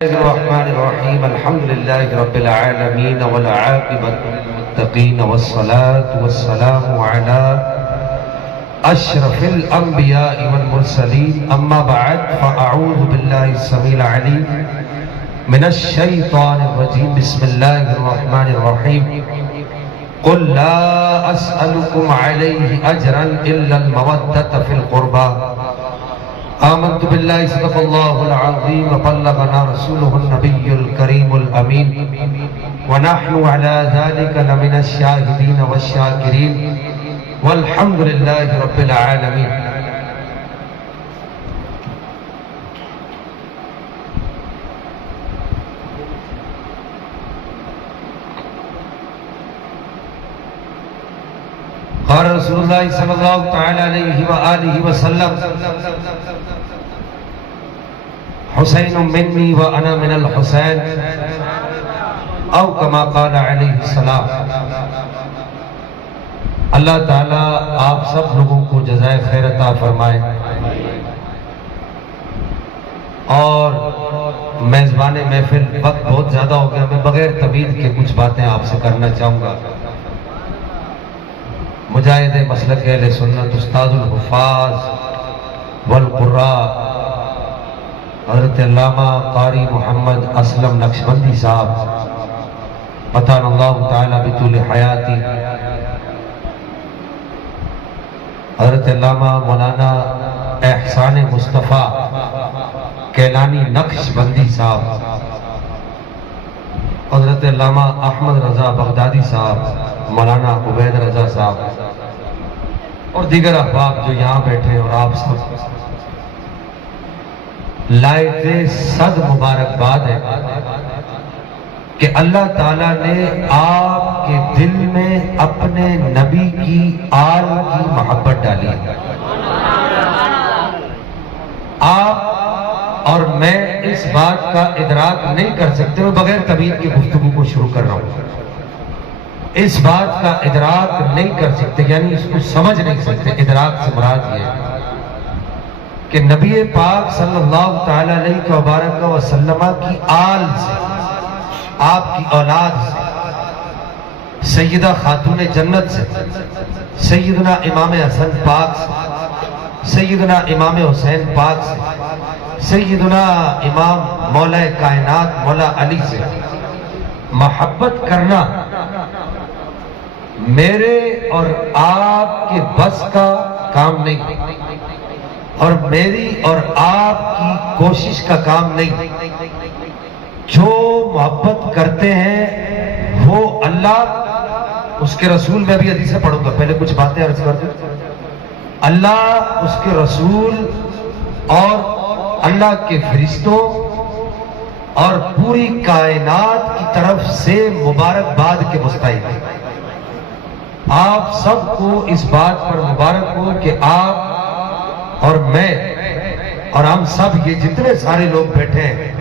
الرحمن الرحيم الحمد لله رب العالمين والعاقبة للمتقين والصلاة والسلام على أشرف الأنبياء والمرسلين أما بعد فأعوذ بالله السميع العليم من الشيطان الرجيم بسم الله الرحمن الرحيم قل لا أسألكم عليه أجرا إلا المودة في القربى آمنت بالله صدق الله العظيم وبلغنا رسوله النبي الكريم الأمين ونحن على ذلك لمن الشاهدين والشاكرين والحمد لله رب العالمين. قال رسول الله صلى الله تعالى عليه وآله وسلم حسین منی وانا من الحسین او کما قال علیہ السلام. اللہ تعالیٰ آپ سب لوگوں کو جزائے خیر عطا فرمائے اور میزبان محفل وقت بہت زیادہ ہو گیا، میں بغیر تمہید کے کچھ باتیں آپ سے کرنا چاہوں گا. مجاہد مسلک اہل سنت استاد الحفاظ والقراء حضرت علامہ قاری محمد اسلم نقشبندی صاحب متان اللہ تعالی بطول حیاتی، حضرت علامہ مولانا احسان مصطفیٰ کیلانی نقشبندی صاحب، حضرت علامہ احمد رضا بغدادی صاحب، مولانا عبید رضا صاحب اور دیگر احباب جو یہاں بیٹھے اور آپ سب لائق صد مبارکباد ہے کہ اللہ تعالیٰ نے آپ کے دل میں اپنے نبی کی آل کی محبت ڈالی ہے. آپ اور میں اس بات کا ادراک نہیں کر سکتے، میں بغیر تمہید کی گفتگو کو شروع کر رہا ہوں، اس بات کا ادراک نہیں کر سکتے، یعنی اس کو سمجھ نہیں سکتے. ادراک سے مراد یہ ہے کہ نبی پاک صلی اللہ تعالی علیہ وسلم کی آل سے، آپ کی اولاد سے، سیدہ خاتون جنت سے، سیدنا امام حسن پاک سے، سیدنا امام حسین پاک سے، سیدنا امام مولا کائنات مولا علی سے محبت کرنا میرے اور آپ کے بس کا کام نہیں، اور میری اور آپ کی کوشش کا کام نہیں. جو محبت کرتے ہیں وہ اللہ، اس کے رسول، میں بھی حدیثیں پڑھوں گا، پہلے کچھ باتیں عرض کر دوں. اللہ، اس کے رسول اور اللہ کے فرشتوں اور پوری کائنات کی طرف سے مبارکباد کے مستحق ہیں. آپ سب کو اس بات پر مبارک ہو کہ آپ اور میں اور ہم سب یہ جتنے سارے لوگ بیٹھے ہیں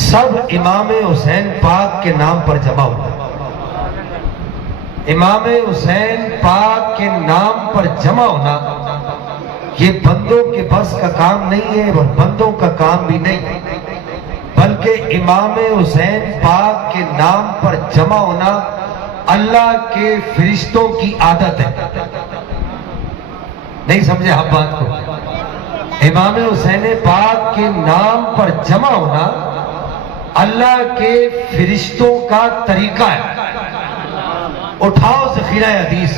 سب امام حسین پاک کے نام پر جمع ہوئے. امام حسین پاک کے نام پر جمع ہونا یہ بندوں کے بس کا کام نہیں ہے اور بندوں کا کام بھی نہیں، بلکہ امام حسین پاک کے نام پر جمع ہونا اللہ کے فرشتوں کی عادت ہے. نہیں سمجھے آپ بات کو؟ امام حسین پاک کے نام پر جمع ہونا اللہ کے فرشتوں کا طریقہ ہے. اٹھاؤ ذخیرہ حدیث،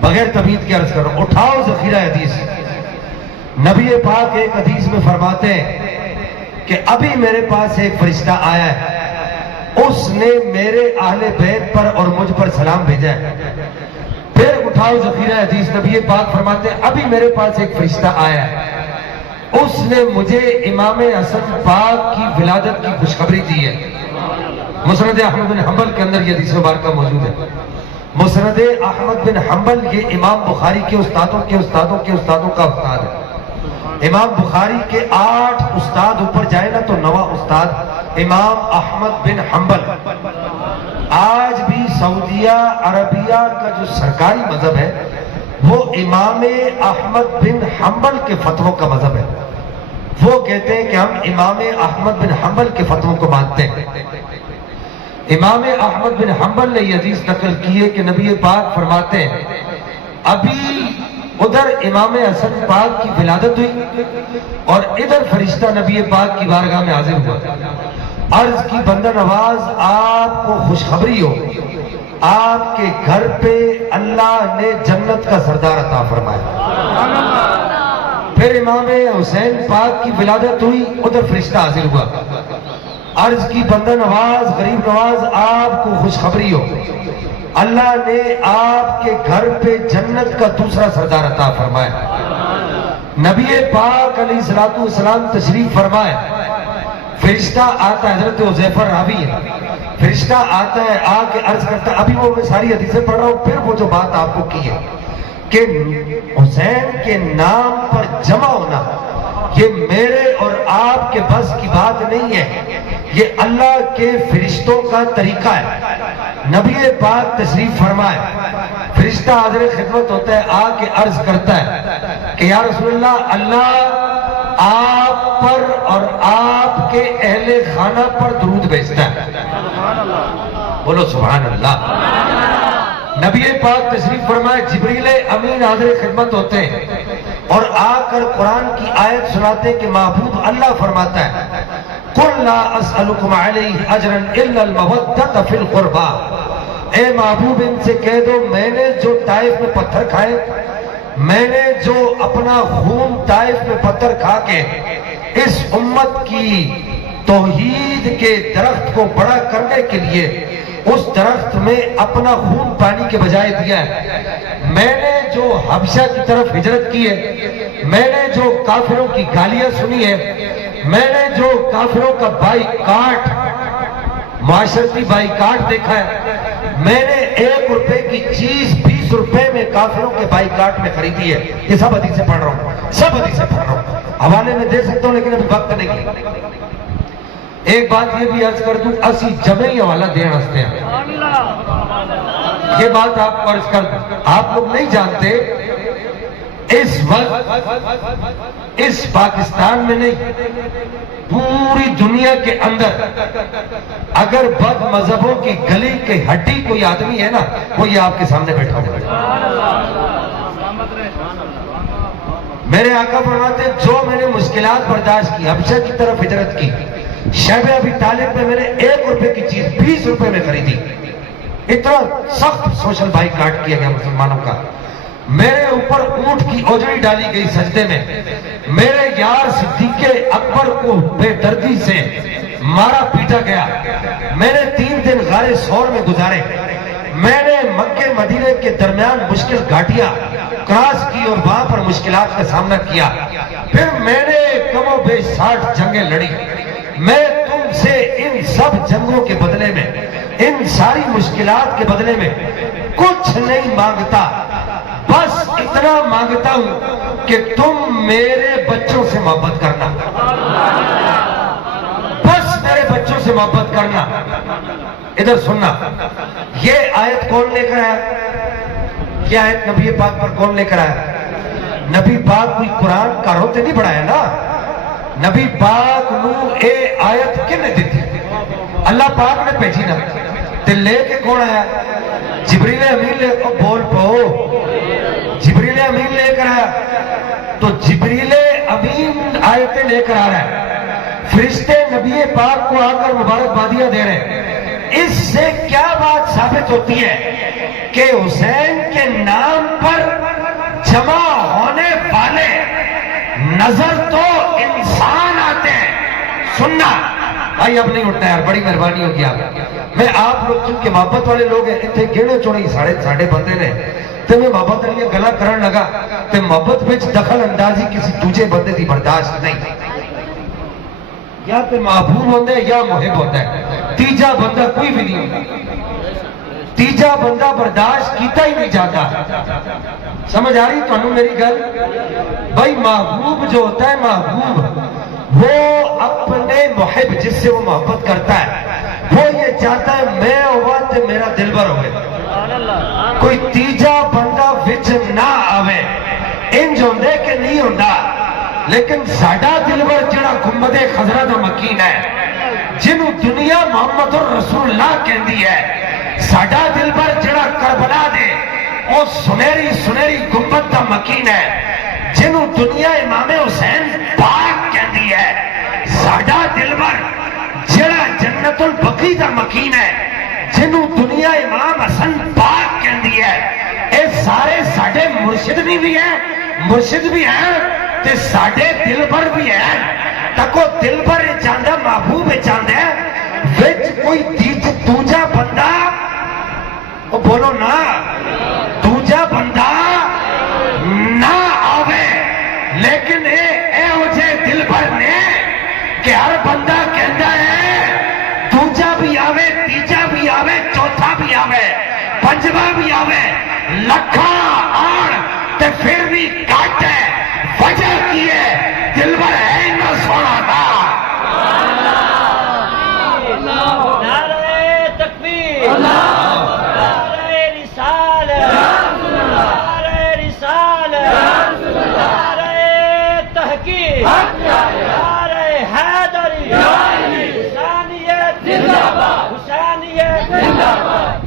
بغیر تمہید کے عرض کرو، اٹھاؤ ذخیرہ حدیث. نبی پاک ایک حدیث میں فرماتے ہیں کہ ابھی میرے پاس ایک فرشتہ آیا ہے، اس نے میرے اہل بیت پر اور مجھ پر سلام بھیجا ہے. پھر اٹھاؤ ذخیرہ حدیث، نبی پاک فرماتے ہیں ابھی میرے پاس ایک فرشتہ آیا ہے، اس نے مجھے امام حسن پاک کی ولادت کی خوشخبری دی ہے. مسند احمد بن حنبل کے اندر یہ حدیث مبارکہ موجود ہے. مسند احمد بن حنبل یہ امام بخاری کے استادوں کے استادوں کے استادوں کا استاد ہے. امام بخاری کے 8 استاد اوپر جائے نا تو 9واں استاد امام احمد بن حنبل. آج بھی سعودیہ عربیہ کا جو سرکاری مذہب ہے وہ امام احمد بن حنبل کے فتووں کا مذہب ہے. وہ کہتے ہیں کہ ہم امام احمد بن حنبل کے فتووں کو مانتے ہیں۔ امام احمد بن حنبل نے یہ حدیث نقل کی ہے کہ نبی پاک فرماتے ہیں ابھی ادھر امام حسن پاک کی ولادت ہوئی اور ادھر فرشتہ نبی پاک کی بارگاہ میں حاضر ہوا، عرض کی بندہ نواز آپ کو خوشخبری ہو، آپ کے گھر پہ اللہ نے جنت کا سردار عطا فرمایا۔ پھر امام حسین پاک کی ولادت ہوئی، ادھر فرشتہ حاضر ہوا، عرض کی بندہ نواز غریب نواز آپ کو خوشخبری ہو، اللہ نے آپ کے گھر پہ جنت کا دوسرا سردار عطا فرمایا۔ نبی پاک علیہ الصلوۃ والسلام تشریف فرمائے، فرشتہ آتا ہے، حضرت حذیفہ راوی ہے، فرشتہ آتا ہے آ کے عرض کرتا ہے، ابھی وہ میں ساری حدیثیں پڑھ رہا ہوں، پھر وہ جو بات آپ کو کی ہے کہ حسین کے نام پر جمع ہونا یہ میرے اور آپ کے بس کی بات نہیں ہے، یہ اللہ کے فرشتوں کا طریقہ ہے۔ نبی پاک تشریف فرمائے، فرشتہ حاضر خدمت ہوتا ہے، آ کے عرض کرتا ہے کہ یا رسول اللہ، اللہ آپ پر اور آپ کے اہل خانہ پر درود بھیجتا ہے۔ بولو سبحان اللہ۔ نبی پاک تشریف فرمائے، جبریل امین حاضر خدمت ہوتے ہیں اور آ کر قرآن کی آیت سناتے کہ محبوب اللہ فرماتا ہے قُلْ لَا أَسْأَلُكُمْ عَلَيْهِ أَجْرًا إِلَّا الْمَوَدَّةَ فِي الْقُرْبَى، اے محبوب ان سے کہہ دو میں نے جو طائف میں پتھر کھائے، میں نے جو اپنا خون طائف میں پتھر کھا کے اس امت کی توحید کے درخت کو بڑا کرنے کے لیے اس درخت میں اپنا خون پانی کے بجائے دیا ہے، میں نے جو حبشہ کی طرف ہجرت کی ہے، میں نے جو کافروں کی گالیاں سنی ہے، میں نے جو کافروں کا بائیکاٹ، معاشرتی بائیکاٹ دیکھا ہے، میں نے 1 روپے کی چیز 20 روپے میں کافروں کے بائیکاٹ میں خریدی ہے۔ یہ سب حدیثیں پڑھ رہا ہوں، سب حدیثیں پڑھ رہا ہوں، حوالے میں دے سکتا ہوں لیکن ابھی وقت نہیں۔ ایک بات یہ بھی عرض کر دوں، اسی جمعی حوالہ دین ہستے ہیں، یہ بات آپ کو عرض کر دوں، آپ لوگ نہیں جانتے اس وقت اس پاکستان میں نہیں پوری دنیا کے اندر اگر بد مذہبوں کی گلی کی ہڈی کوئی آدمی ہے نا، وہ یہ آپ کے سامنے بیٹھا ہوا ہے۔ میرے آقا فرماتے ہیں جو میں نے مشکلات برداشت کی، حبشہ کی طرف ہجرت کی، شیب ابی طالب میں میں نے 1 روپے کی چیز 20 روپے میں خریدی، اتنا سخت سوشل بائیکاٹ کیا گیا مسلمانوں کا، میرے اوپر اونٹ کی اوجڑی ڈالی گئی سجدے میں، میرے یار صدیق اکبر کو بے دردی سے مارا پیٹا گیا، میں نے 3 دن غار ثور میں گزارے، میں نے مکہ مدینے کے درمیان مشکل گھاٹیاں کراس کی اور وہاں پر مشکلات کا سامنا کیا، پھر میں نے کم و بیش 60 جنگیں لڑی، میں تم سے ان سب جنگوں کے بدلے میں، ان ساری مشکلات کے بدلے میں کچھ نہیں مانگتا، بس اتنا مانگتا ہوں کہ تم میرے بچوں سے محبت کرنا، بس میرے بچوں سے محبت کرنا۔ ادھر سننا، یہ آیت کون لے کر آیا؟ یہ آیت نبی پاک پر کون لے کر آیا؟ نبی پاک کوئی قرآن کا روتے نہیں بڑھایا نا، نبی پاک نو اے آیت کن نے دیتی؟ اللہ پاک نے بھیجی نا، تے لے کے کون آیا؟ جبریل امین لے کو بول پو، جبریل امین لے کر آیا، تو جبریل امین آیتیں لے کر آ رہا ہے، فرشتے نبی پاک کو آ کر مبارکبادیاں دے رہے ہیں۔ اس سے کیا بات ثابت ہوتی ہے کہ حسین کے نام پر جمع ہونے والے نظر تو انسان آتے ہیں۔ سننا بھائی، اب نہیں اٹھنا یار، بڑی مہربانی ہوگی آپ، میں آپ لوگ کیونکہ محبت والے لوگ ہیں، اتنے گیڑے چوڑے ساڑھے بندے نے تے میں محبت علیہ گلا کرن لگا تے محبت میں دخل اندازی کسی دوجے بندے دی برداشت نہیں، یا تے محبوب ہوتا ہے یا محب ہوتا ہے، تیجا بندہ کوئی بھی نہیں ہوتا، تیجا بندہ برداشت کیتا ہی نہیں جاتا۔ سمجھ آ رہی تو انہوں میری گل؟ بھائی محبوب جو ہوتا ہے، محبوب وہ اپنے محب جس سے وہ محبت کرتا ہے وہ یہ چاہتا ہے میں ہوا تے میرا دل بر ہوئے، کوئی تیجا بندہ وچ نہ آوے، انج ہوندے کہ نہیں ہوندا، لیکن ساڈا دلبر جڑا گنبد خضرا دا مکین ہے جنوں دنیا محمد رسول اللہ کہندی ہے، ساڈا دلبر جڑا کربلا دے او سنہری سنہری گنبد دا مکین ہے جنوں دنیا امام حسین پاک کہندی ہے، ساڈا دلبر جڑا جنت البقیع دا مکین ہے جنوں دنیا امام حسن پاک کہندی ہے، اے سارے ساڈے مرشد بھی ہیں، مرشد بھی ہیں تے ساڈے دلبر بھی ہیں۔ تکو دلبر چاہندا محبوب چاہندا ہے وچ کوئی دوجا بندہ، او بولو نا، دوجا بندہ نہ آوے، لیکن اے ہو جے دلبر نے کہ ہر بندہ کہندا ہے دوجا بھی آوے، تیجا بھی آوے، چوتھا بھی آوے، پنجواں بھی آوے، لکھا آن تے پھر بھی کٹ ہے۔ وجہ کی ہے؟ دلبر ہے نہ سونا تھا۔ نعرہ تکبیر، نعرہ رسالت، نعرہ رسالت، نعرہ تحقیق، نعرہ حیدری، حسینیت زندہ باد، حسینیت زندہ باد۔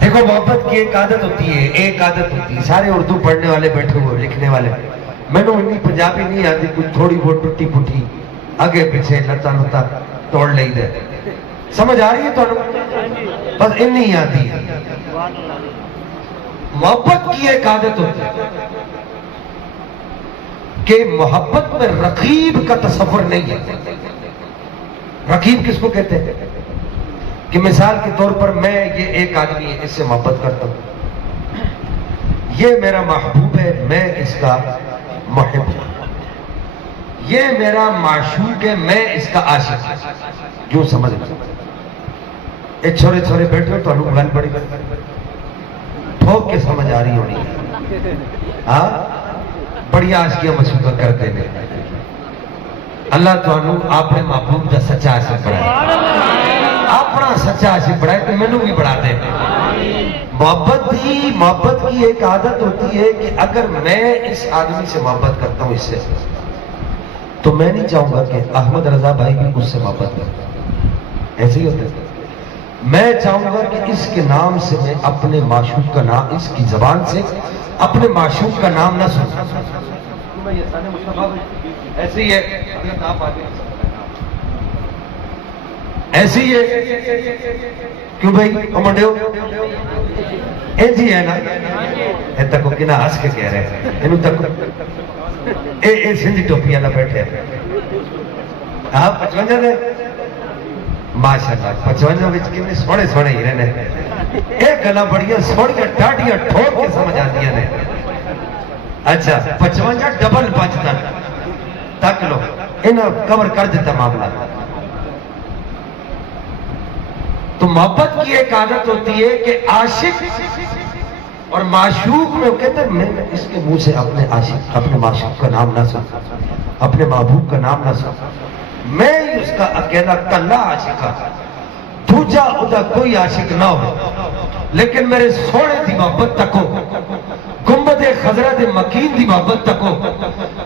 دیکھو محبت کی ایک عادت ہوتی ہے، ایک عادت ہوتی ہے، سارے اردو پڑھنے والے بیٹھے ہوئے، لکھنے والے، میں نے انی پنجابی نہیں آتی، کچھ تھوڑی بہت ٹوٹی پھوٹی آگے پیچھے لتا لتا توڑ لئی دے، سمجھ آ رہی ہے تو بس انی آتی ہے۔ محبت کی ایک عادت ہوتی ہے کہ محبت میں رقیب کا تصور نہیں ہے۔ رقیب کس کو کہتے ہیں؟ کہ مثال کے طور پر میں یہ ایک آدمی ہے، اس سے محبت کرتا ہوں، یہ میرا محبوب ہے، میں اس کا محب ہوں، یہ میرا معشوق ہے، میں اس کا عاشق ہوں، جو سمجھ لیں۔ ایک چھوڑے چھوڑے بیٹھے ہو تو انہوں گل بڑی ٹھوک کے سمجھ آ رہی ہونی ہے، ہاں بڑی عاشقیاں مشہور کرتے ہیں۔ اللہ تو انہوں اپنے محبوب کا سچا عاشق بنائے، اپنا سچا عاشق بڑھائے تو مینوں بھی بڑھا دے۔ محبت کی ایک عادت ہوتی ہے کہ اگر میں اس آدمی سے محبت کرتا ہوں، اس سے، تو میں نہیں چاہوں گا کہ احمد رضا بھائی بھی اس سے محبت کرتا، ایسے ہی ہوتا ہے۔ میں چاہوں گا کہ اس کے نام سے میں اپنے معشوق کا نام، اس کی زبان سے اپنے معشوق کا نام نہ سنوں۔ ایسے ہی ہے، ایسی ہے کیوں بھائی کمانڈے ہو جی ہے نا، اے تک کنا ہنس کے کہہ رہے ہیں انہوں تک اے سندھی ٹوپی والا بیٹھے آپ 55 دے ماشاءاللہ 55 وچ کنے سونے سونے ہی رہنے، اے گلاں بڑیاں سوڑیاں ٹاٹیاں ٹھوک کے سمجھ آندیاں نے۔ اچھا 55 ڈبل 5 تک لو انہاں کور کر دیتا معاملہ۔ تو محبت کی ایک عادت ہوتی ہے کہ عاشق اور معشوق میں وہ کہتے ہیں میں اس کے منہ سے اپنے عاشق، اپنے معشوق کا نام نہ سن، اپنے محبوب کا نام نہ سن، میں ہی اس کا اکیلا کلا عاشق ہوں، دوجا ادا کوئی عاشق نہ ہو، لیکن میرے سونے دی محبت تکو، گنبد خضرا دے مکین دی محبت تکو،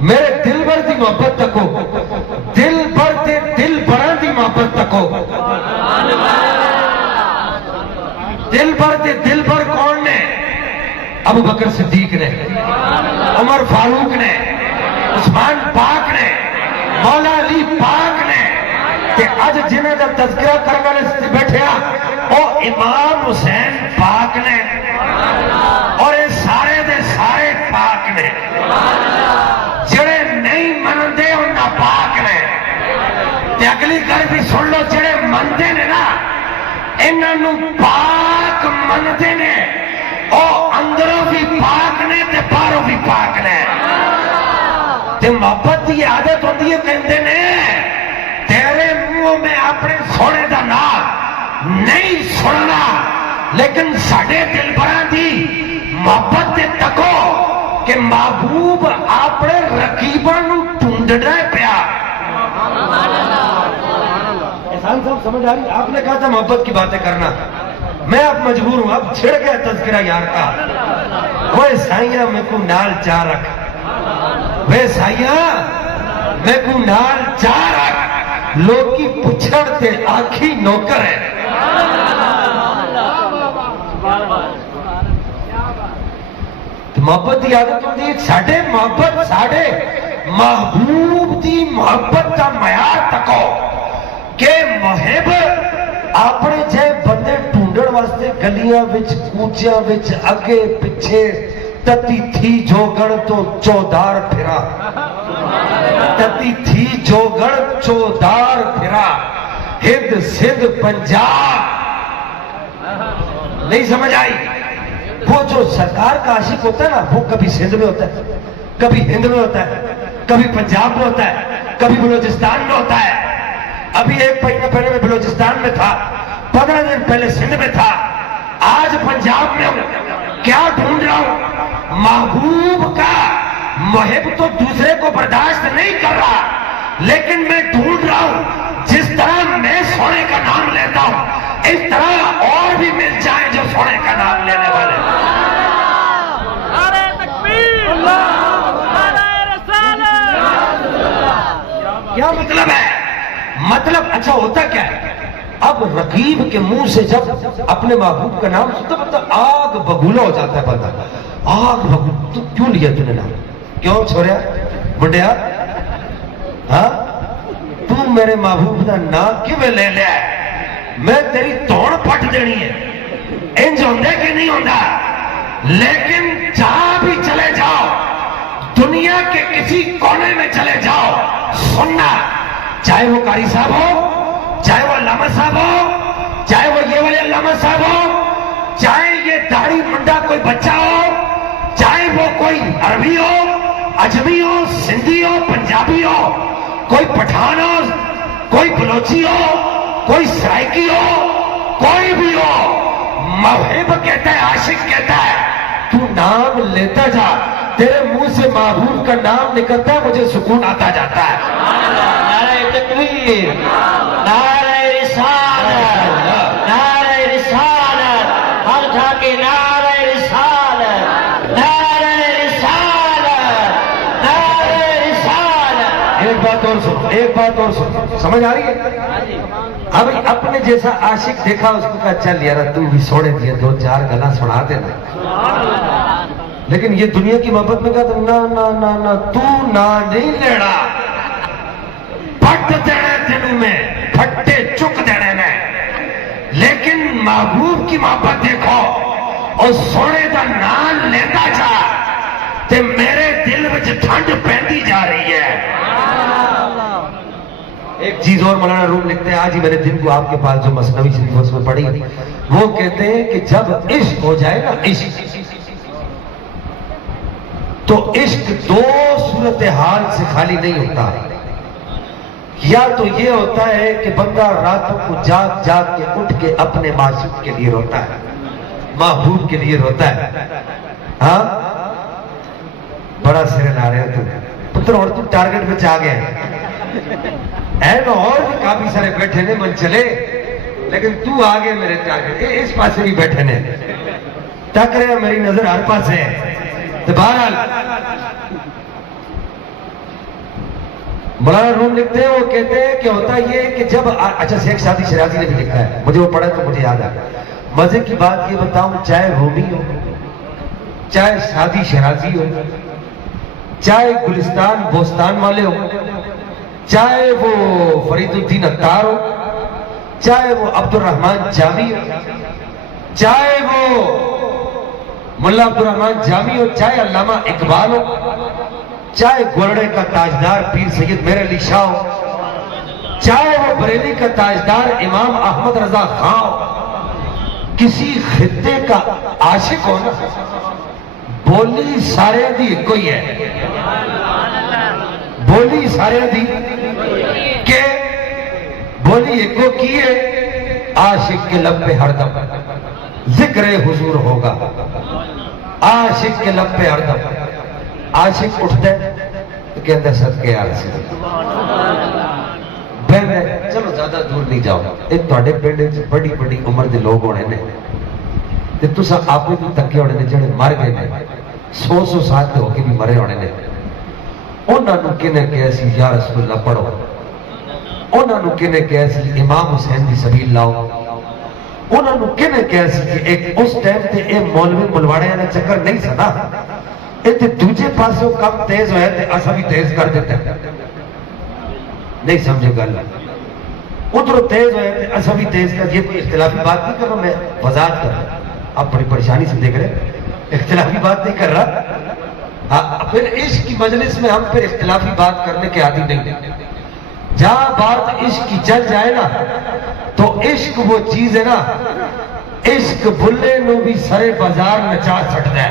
میرے دلبر دی محبت تکو، دلبر دے دلبراں دی محبت تکو۔ دلبر دے دلبر کون نے؟ ابو بکر صدیق نے، عمر فاروق نے، عثمان پاک نے، مولا علی پاک نے، کہ اج جنہیں دا تذکرہ کرنے والے سے بیٹھے او امام حسین پاک نے، اور یہ سارے دے سارے پاک نے، جڑے نہیں مندے انہاں پاک نے۔ تے اگلی گل بھی سن لو، جڑے مندے نے نا انہوں پاک مندے نے، او اندروں بھی پاک نے تے باہروں بھی پاک نے۔ تے محبت کی عادت ہوتی ہے، کہندے نے تیرے منہ میں اپنے سونے دا نام نہیں سننا، لیکن ساڈے دلبراں دی محبت تے تکو کہ محبوب اپنے رقیباں نو ڈھونڈنا پیا۔ احسان صاحب سمجھ آ رہی؟ آپ نے کہا تھا محبت کی باتیں کرنا، میں اب مجبور ہوں، اب چھڑ گیا تذکرہ یار کا۔ وہ سائیاں میں کو نال چاہ رکھ، وہ سائیاں میں کو نال جا رہا لوگ کی پچھڑ تے آنکھی نوکر ہے. محبت کی عادت ہوتی ہے ساڈے محبت ساڈے محبوب دی محبت کا معیار تکو کہ محب اپنے جے بندے ڈھونڈن واسطے گلیاں وچ کوچیاں وچ اگے پیچھے تتی تھی جوگڑ تو چودار پھرا تتی تھی جوگڑ چودار پھرا ہند سندھ پنجاب. نہیں سمجھ آئی؟ وہ جو سرکار کا عاشق ہوتا ہے نا وہ کبھی سندھ میں ہوتا ہے کبھی ہند میں ہوتا ہے کبھی پنجاب میں ہوتا ہے کبھی بلوچستان میں ہوتا ہے. ابھی ایک مہینہ پہلے میں بلوچستان میں تھا 15 دن پہلے سندھ میں تھا آج پنجاب میں ہوں. کیا ڈھونڈ رہا ہوں؟ محبوب کا. محب تو دوسرے کو برداشت نہیں کر رہا لیکن میں ڈھونڈ رہا ہوں جس طرح میں سونے کا نام لیتا ہوں اس طرح اور بھی مل جائیں جو سونے کا نام لینے والے. نعرہ تکبیر، نعرہ رسالت. کیا مطلب ہے؟ مطلب اچھا ہوتا کیا ہے؟ اب رقیب کے منہ سے جب اپنے محبوب کا نام سنتا تو آگ بگولا ہو جاتا ہے بندہ. آگ بگولا. تو کیوں لیا تو نے نام؟ کیوں چھوڑیا منڈیا؟ ہاں تو میرے محبوب کا نام کیوں لے لیا ہے؟ میں تیری توڑ پھٹ دینی ہے. انج ہوندے کہ نہیں ہوندا؟ لیکن جہاں بھی چلے جاؤ دنیا کے کسی کونے میں چلے جاؤ سننا چاہے وہ قاری صاحب ہو چاہے وہ علامہ صاحب ہو چاہے وہ یہ والے علامہ صاحب ہو چاہے یہ داڑھی منڈا کوئی بچہ ہو چاہے وہ کوئی عربی ہو اجمی ہو سندھی ہو پنجابی ہو کوئی پٹھان ہو کوئی بلوچی ہو کوئی سرائکی ہو کوئی بھی ہو محب کہتا ہے عاشق کہتا ہے تو نام لیتا جا تیرے منہ سے محبوب کا نام نکلتا ہے مجھے سکون آتا جاتا ہے. نعرہ تکبیر، نعرہ رسالت، نعرہ رسالت. ہر تھا کہ نعرہ رسالت، نعرہ رسالت، نعرہ رسالت. ایک بات اور سن سمجھ آ رہی ہے؟ اب اپنے جیسا عاشق دیکھا اس کو کہا چل یار تو بھی سوڑے دیا 2-4 گلا سنا دینا. لیکن یہ دنیا کی محبت میں کہا تو نا نا نا نا تو نا نہیں لیڑا پھٹ دینے تینوں میں پھٹے چک دینے میں. لیکن محبوب کی محبت دیکھو اور سونے دا نام لیتا جا تے میرے دل وچ ٹھنڈ پہندی جا رہی ہے. ایک چیز اور مولانا روم لکھتے ہیں آج ہی میرے دن کو آپ کے پاس جو مثنوی شریف اس میں پڑھی وہ کہتے ہیں کہ جب عشق ہو جائے نا عشق تو عشق 2 صورتحال سے خالی نہیں ہوتا. یا تو یہ ہوتا ہے کہ بندہ راتوں کو جاگ جاگ کے اٹھ کے اپنے معشوق کے لیے روتا ہے محبوب کے لیے روتا ہے. ہاں بڑا سرے لا رہے تم پتر اور تم ٹارگٹ میں آ گئے اے نا اور بھی کافی سارے بیٹھے نے من چلے لیکن تو آگے میرے ٹارگٹ اس پاس بھی بیٹھے نے تک رہے میری نظر ہر پاس ہے. تو بہرحال مولانا روم لکھتے ہیں وہ کہتے ہیں کہ ہوتا یہ کہ جب اچھا شیخ سعدی شیرازی نے بھی لکھا ہے مجھے وہ پڑھا تو مجھے یاد آ گیا. مزے کی بات یہ بتاؤں چاہے رومی ہو چاہے سعدی شیرازی ہو چاہے گلستان بوستان والے ہو چاہے وہ فرید الدین عطار ہو چاہے وہ عبد الرحمن جامی ہو چاہے وہ ملا عبد الرحمن جامی ہو چاہے علامہ اقبال ہو چاہے گورڑے کا تاجدار پیر سید میر علی شاہ ہو چاہے وہ بریلی کا تاجدار امام احمد رضا خان ہو کسی خطے کا عاشق ہو نا بولی سارے دی کوئی ہے بولی سارے دی کہ بولی ایکو کیے عاشق کے لب پہ ہر دم ذکر حضور ہوگا عاشق کے لب پہ ہر دم. عاشق اٹھتے تو کہتے صدقے یا رسول اللہ چلو زیادہ دور نہیں جاؤ ایک توڑے پینڈے بڑی بڑی عمر دے لوگ ہونے نے تے تسا آپے بھی تکے ہونے نے جڑے مر گئے نے 100 سال دے ہو کے بھی مرے ہونے نے انہوں نے کنے کہا سی یا رسول اللہ پڑھو، انہوں نے کنے کہا سی امام حسین دی سبیل لاؤ، انہوں نے کنے کہا سی کہ ایک اس ٹائم تے اے مولوی ملواڑے والا چکر نہیں سنا، اتنے دوجے پاسوں کم تیز ہوئے تے اسا بھی تیز کر دیتا ہے، نہیں سمجھے گل، ادھر تیز ہوئے تے اسا بھی تیز کر، یہ کوئی اختلافی بات نہیں کر رہا، میں وضاحت کر رہا، آپ بڑی پریشانی سے دیکھ رہے اختلافی بات نہیں کر رہا، پھر عشق کی مجلس میں ہم پھر اختلافی بات کرنے کے عادی نہیں ہیں، جہاں بات عشق کی چل جائے نا تو عشق وہ چیز ہے نا، عشق بھلے نو بھی سرے بازار نچا چھڑتا ہے،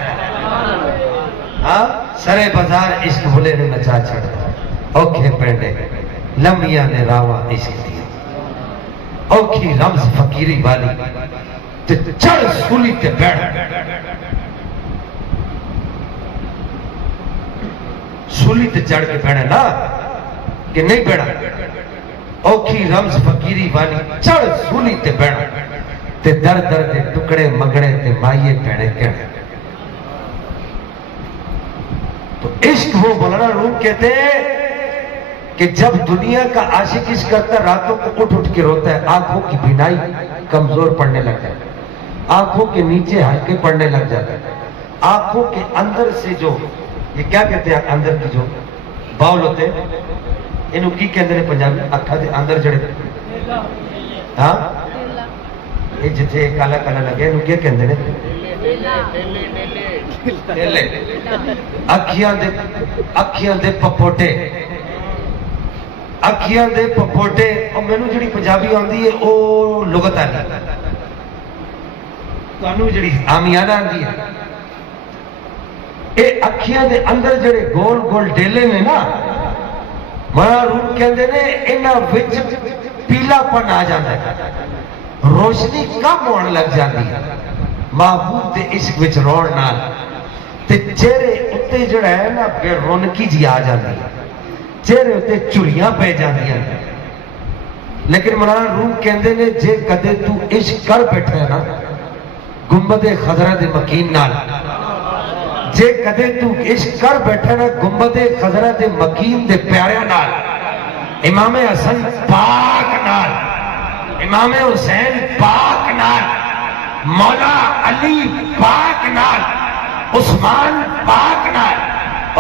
ہاں سرے بازار عشق بھلے نو نچا چھڑتا ہے، اوکھے پینڈے لمحیاں نے راواں عشق دیا، اوکھی رمز فقیری والی تے چڑھ سولی تے بیٹھ، سولی تے چڑھ کے بیٹھے نا کہ نہیں بیٹھا، اوکھی رمز فقیری والی چڑھ سولی تے بیٹھ تے در در دے ٹکڑے مگڑے تے مائیے پیڑے کہنے، تو عشق وہ مولانا روم کہتے ہیں کہ جب دنیا کا عاشق عشق کرتا ہے راتوں کو اٹھ اٹھ کے روتا ہے، آنکھوں کی بینائی کمزور پڑنے لگتا ہے، آنکھوں کے نیچے ہلکے پڑنے لگ جاتا ہے، آنکھوں کے اندر سے جو یہ کیا کہتے ہیں اندر کی جو باؤل ہوتے ہیں انہوں کی کہندے نے پنجابی اکھا دے اندر جڑے ہاں یہ جتھے کالا کالا لگے انہوں کیا کہندے نے اکھیاں دے پپوٹے، اکھیاں دے پپوٹے، اور میں نے جڑی پنجابی آندی ہے او لغت آنی تو انہوں جڑی آمیانہ آندی ہے، اے اکھیاں دے اندر جڑے گول گول ڈیلے میں نا مانا روم کہندے نے انہاں وچ پیلا پن آ جاتا ہے، روشنی کم ہونے لگ جاتی ہے، محبوب دے عشق وچ رون نال تے چہرے اتے جڑا ہے نا بے رونقی جی آ جاتی ہے، چہرے اتے چڑیاں پہ جاتی ہیں، لیکن مولانا روم کہندے نے جے کدے تو عشق کر بیٹھا ہے نا گنبد خضرا دے مکین نال، جے کدے تو عشق کر بیٹھا نا گنبد خضرا دے مکین دے پیارے نال، امام حسن پاک نال، امام حسین پاک نال، مولا علی پاک نال، عثمان پاک نال،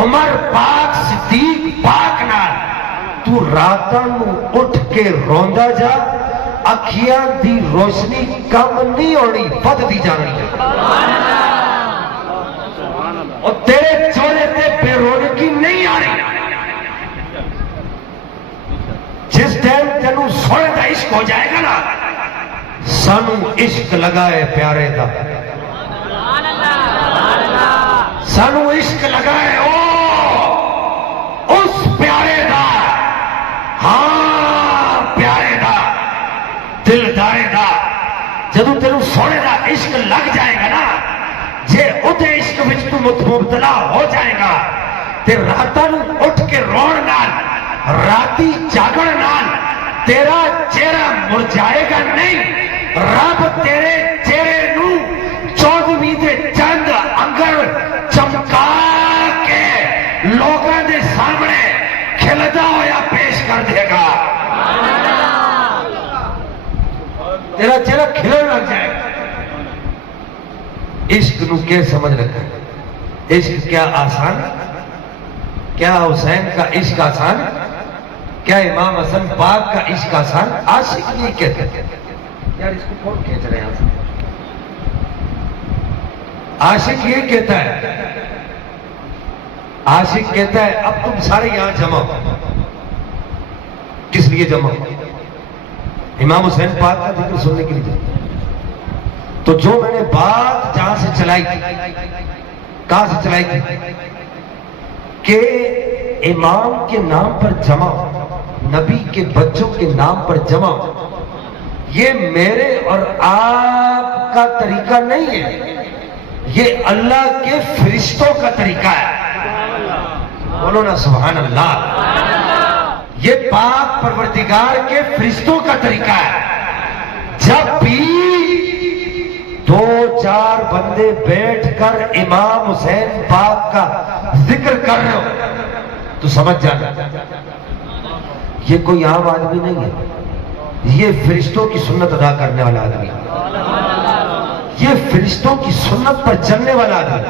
عمر پاک، صدیق پاک نال تو راتاں نو اٹھ کے روندا جا، اکھیاں دی روشنی کم نہیں ہونی بد دی جانی ہے، اور تیرے چولے تے بے رونقی نہیں آ رہی، جس ٹائم تینوں سونے دا عشق ہو جائے گا نا سانو عشق لگائے پیارے دا، سانو عشق لگائے اس پیارے دا، ہاں پیارے دا دلدارے دا، جدو تینوں سونے دا عشق لگ جائے گا نا جے ادھے عشق وچ تو مبتلا ہو جائے گا تے راتاں نو اٹھ کے رون نال راتی جاگن نال تیرا چہرہ مرجائے گا نہیں، رب تیرے چہرے نو 14ویں دے چند انگر چمکا کے لوگاں دے سامنے کھلدا ہویا پیش کر دے گا، تیرا چہرہ کھلن لگ جائے گا۔ عشق نو کیا سمجھ رکھا ہے؟ عشق کیا آسان؟ کیا حسین کا عشق آسان؟ کیا امام حسن پاک کا عشق آسان؟ عاشق یہ کہتے ہیں یار اس کو کون کھینچ رہے ہیں؟ عاشق یہ کہتا ہے، عاشق کہتا ہے اب تم سارے یہاں جمع ہو، کس لیے جمع ہو؟ امام حسین پاک کا ذکر سننے کے لیے۔ تو جو میں نے بات جہاں سے چلائی تھی، کہاں سے چلائی تھی کہ امام کے نام پر جمع، نبی کے بچوں کے نام پر جمع، یہ میرے اور آپ کا طریقہ نہیں ہے، یہ اللہ کے فرشتوں کا طریقہ ہے، بولو نا سبحان اللہ، یہ پاک پروردگار کے فرشتوں کا طریقہ ہے۔ جب بھی 2-4 بندے بیٹھ کر امام حسین پاک کا ذکر کر رہے ہو تو سمجھ جانا یہ کوئی عام آدمی نہیں ہے، یہ فرشتوں کی سنت ادا کرنے والا آدمی ہے، یہ فرشتوں کی سنت پر چلنے والا آدمی۔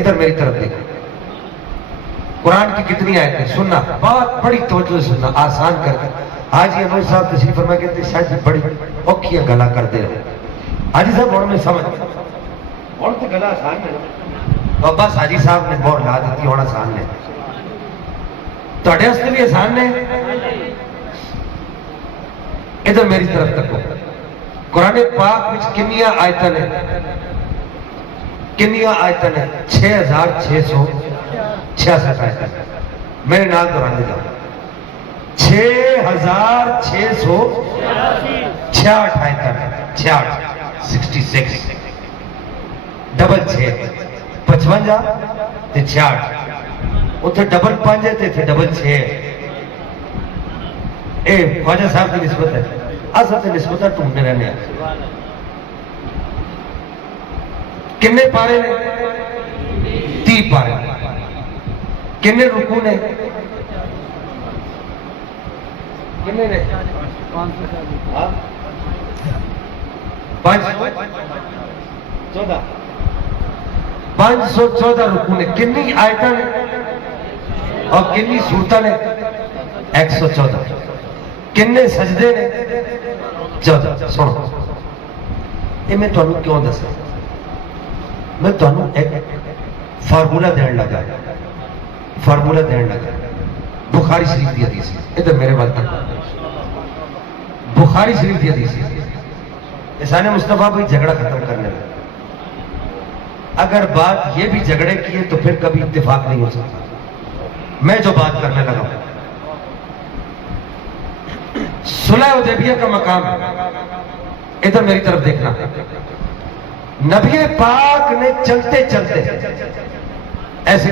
ادھر میری طرف دیکھو، قرآن کی کتنی آیتیں سننا، بہت بڑی توجہ سے سننا، آسان کر کے۔ حاجی انور صاحب تشریف فرما کہتے ہیں شاید جی بڑی اوکھیاں گلا کر دے رہے حاجی صاحب اور میں سمجھ اور تو گلا آسان ہے نا، بس حاجی صاحب نے بور لا دیتی ہونا آسان ہے، تھوڑے واسطے بھی آسان ہے۔ ادھر میری طرف تکو، قرآن پاک وچ کنیاں آیتاں نے، کنیاں آیتاں نے 6666 آیتاں، میرے نال دوران دے جاؤ، 6666 آیتاں نے، 66 ڈبل 6 55 تے 66 اتھے ڈبل 5 تے اتھے ڈبل 6 اے خواجہ صاحب کی نسبت ہے، اصل تے نسبت ہے ٹھونڈنے رہنے ہیں۔ کنے پارے نے 30 پارے، کنے رکوع نے کنے نے 514 رکوع نے، کنی آیتاں نے اور کنی سورتاں نے 114، کنے سجدے نے 14۔ سنو یہ میں تمہیں کیوں دسا، میں تمہیں ایک فارمولا دین لگا، فارمولا دین لگا، بخاری شریف دی حدیث، ادھر میرے وقت بخاری شریف دی حدیث، احسان مصطفیٰ بھائی جھگڑا ختم کرنے لگا، اگر بات یہ بھی جھگڑے کی ہے تو پھر کبھی اتفاق نہیں ہو سکتا۔ میں جو بات کرنے لگا ہوں صلح حدیبیہ کا مقام ہے، ادھر میری طرف دیکھنا، نبی پاک نے چلتے چلتے ایسے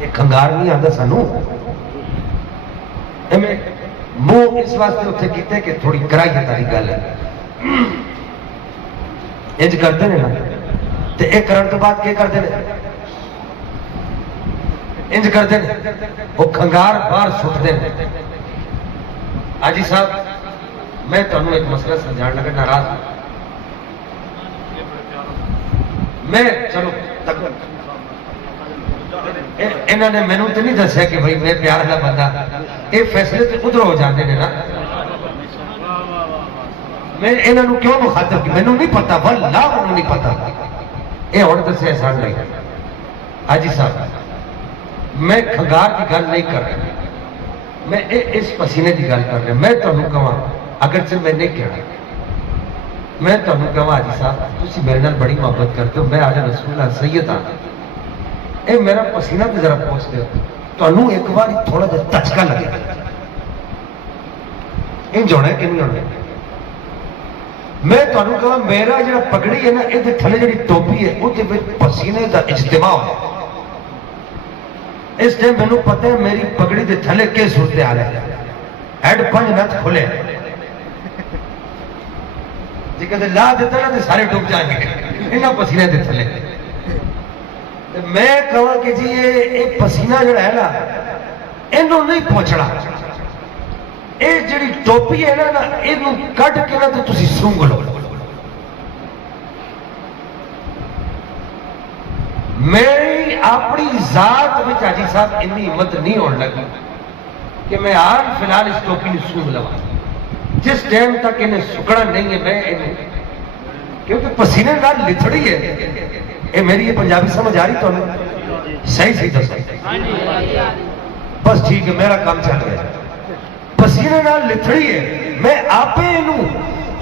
ایک کھنگار نہیں آتا سانو، منہ اس واسطے اتنے کیتے کہ تھوڑی کرائی تاری گل ہے، انج کرتے ہیں نا تو ایک کرن تو بعد کیا کرتے ہیں، انج کرتے ہیں وہ کھنگار باہر سٹتے ہیں۔ حاجی صاحب میں تمہیں ایک مسئلہ سمجھان لگا، ناراض میں چلو انہوں نے مینوں تو نہیں دسیا کہ بھائی میں پیار والا بندہ، یہ فیصلے تو ادھر ہو جاتے ہیں نا، میں انہوں نے کیوں مخاطب کی مینوں نہیں پتا، واللہ انہوں نہیں پتا، یہ ہوں دسیا احسان نہیں۔ حاجی صاحب میں کھنگار کی گل نہیں کر رہا، میں اس پسینے کی گل کر رہا، میں تمہیں کہاں اگرچہ میں نہیں کہنا، میں تمہیں کہاں حاجی صاحب تسی میرے نال بڑی محبت کرتے ہو، میں آج رسول اللہ سید ہاں، اے میرا پسینہ تو ذرا پہنچ دے، تمہیں ایک بار تھوڑا جا تچکا لگے انج ہونا ہے کہ نہیں ہونا ہے؟ میں تمہیں کہاں میرا جڑا پگڑی ہے نا، یہ تھلے جڑی ٹوپی ہے وہ پسینے کا اجتماع ہو، اس ٹائم میں نے پتہ ہے میری پگڑی دے تھلے کے صورت حال ہے، ہیڈ 5 نت کھلے جی کہتے لا دیتا نا تو سارے ڈوب جائیں گے انہاں پسینے دے تھلے۔ میں کہا کہ جی یہ پسینہ جڑا ہے نا انہوں نہیں پہنچنا، یہ جڑی ٹوپی ہے نا انہوں کٹ کے نا تو تسی سونگ لو۔ میری اپنی ذات میں حاجی صاحب اتنی ہمت نہیں ہونے لگی کہ میں آج فی الحال اس ٹوپی نے سونگ لوا، جس ٹائم تک انہیں سکڑا نہیں ہے میں انہیں، کیونکہ پسینے نال لتھڑی ہے، اے میری یہ پنجابی سمجھ آ رہی تو نہیں صحیح صحیح دس بس ٹھیک ہے میرا کام چل رہا ہے، پسینے نال لتھڑی ہے، میں آپ انہوں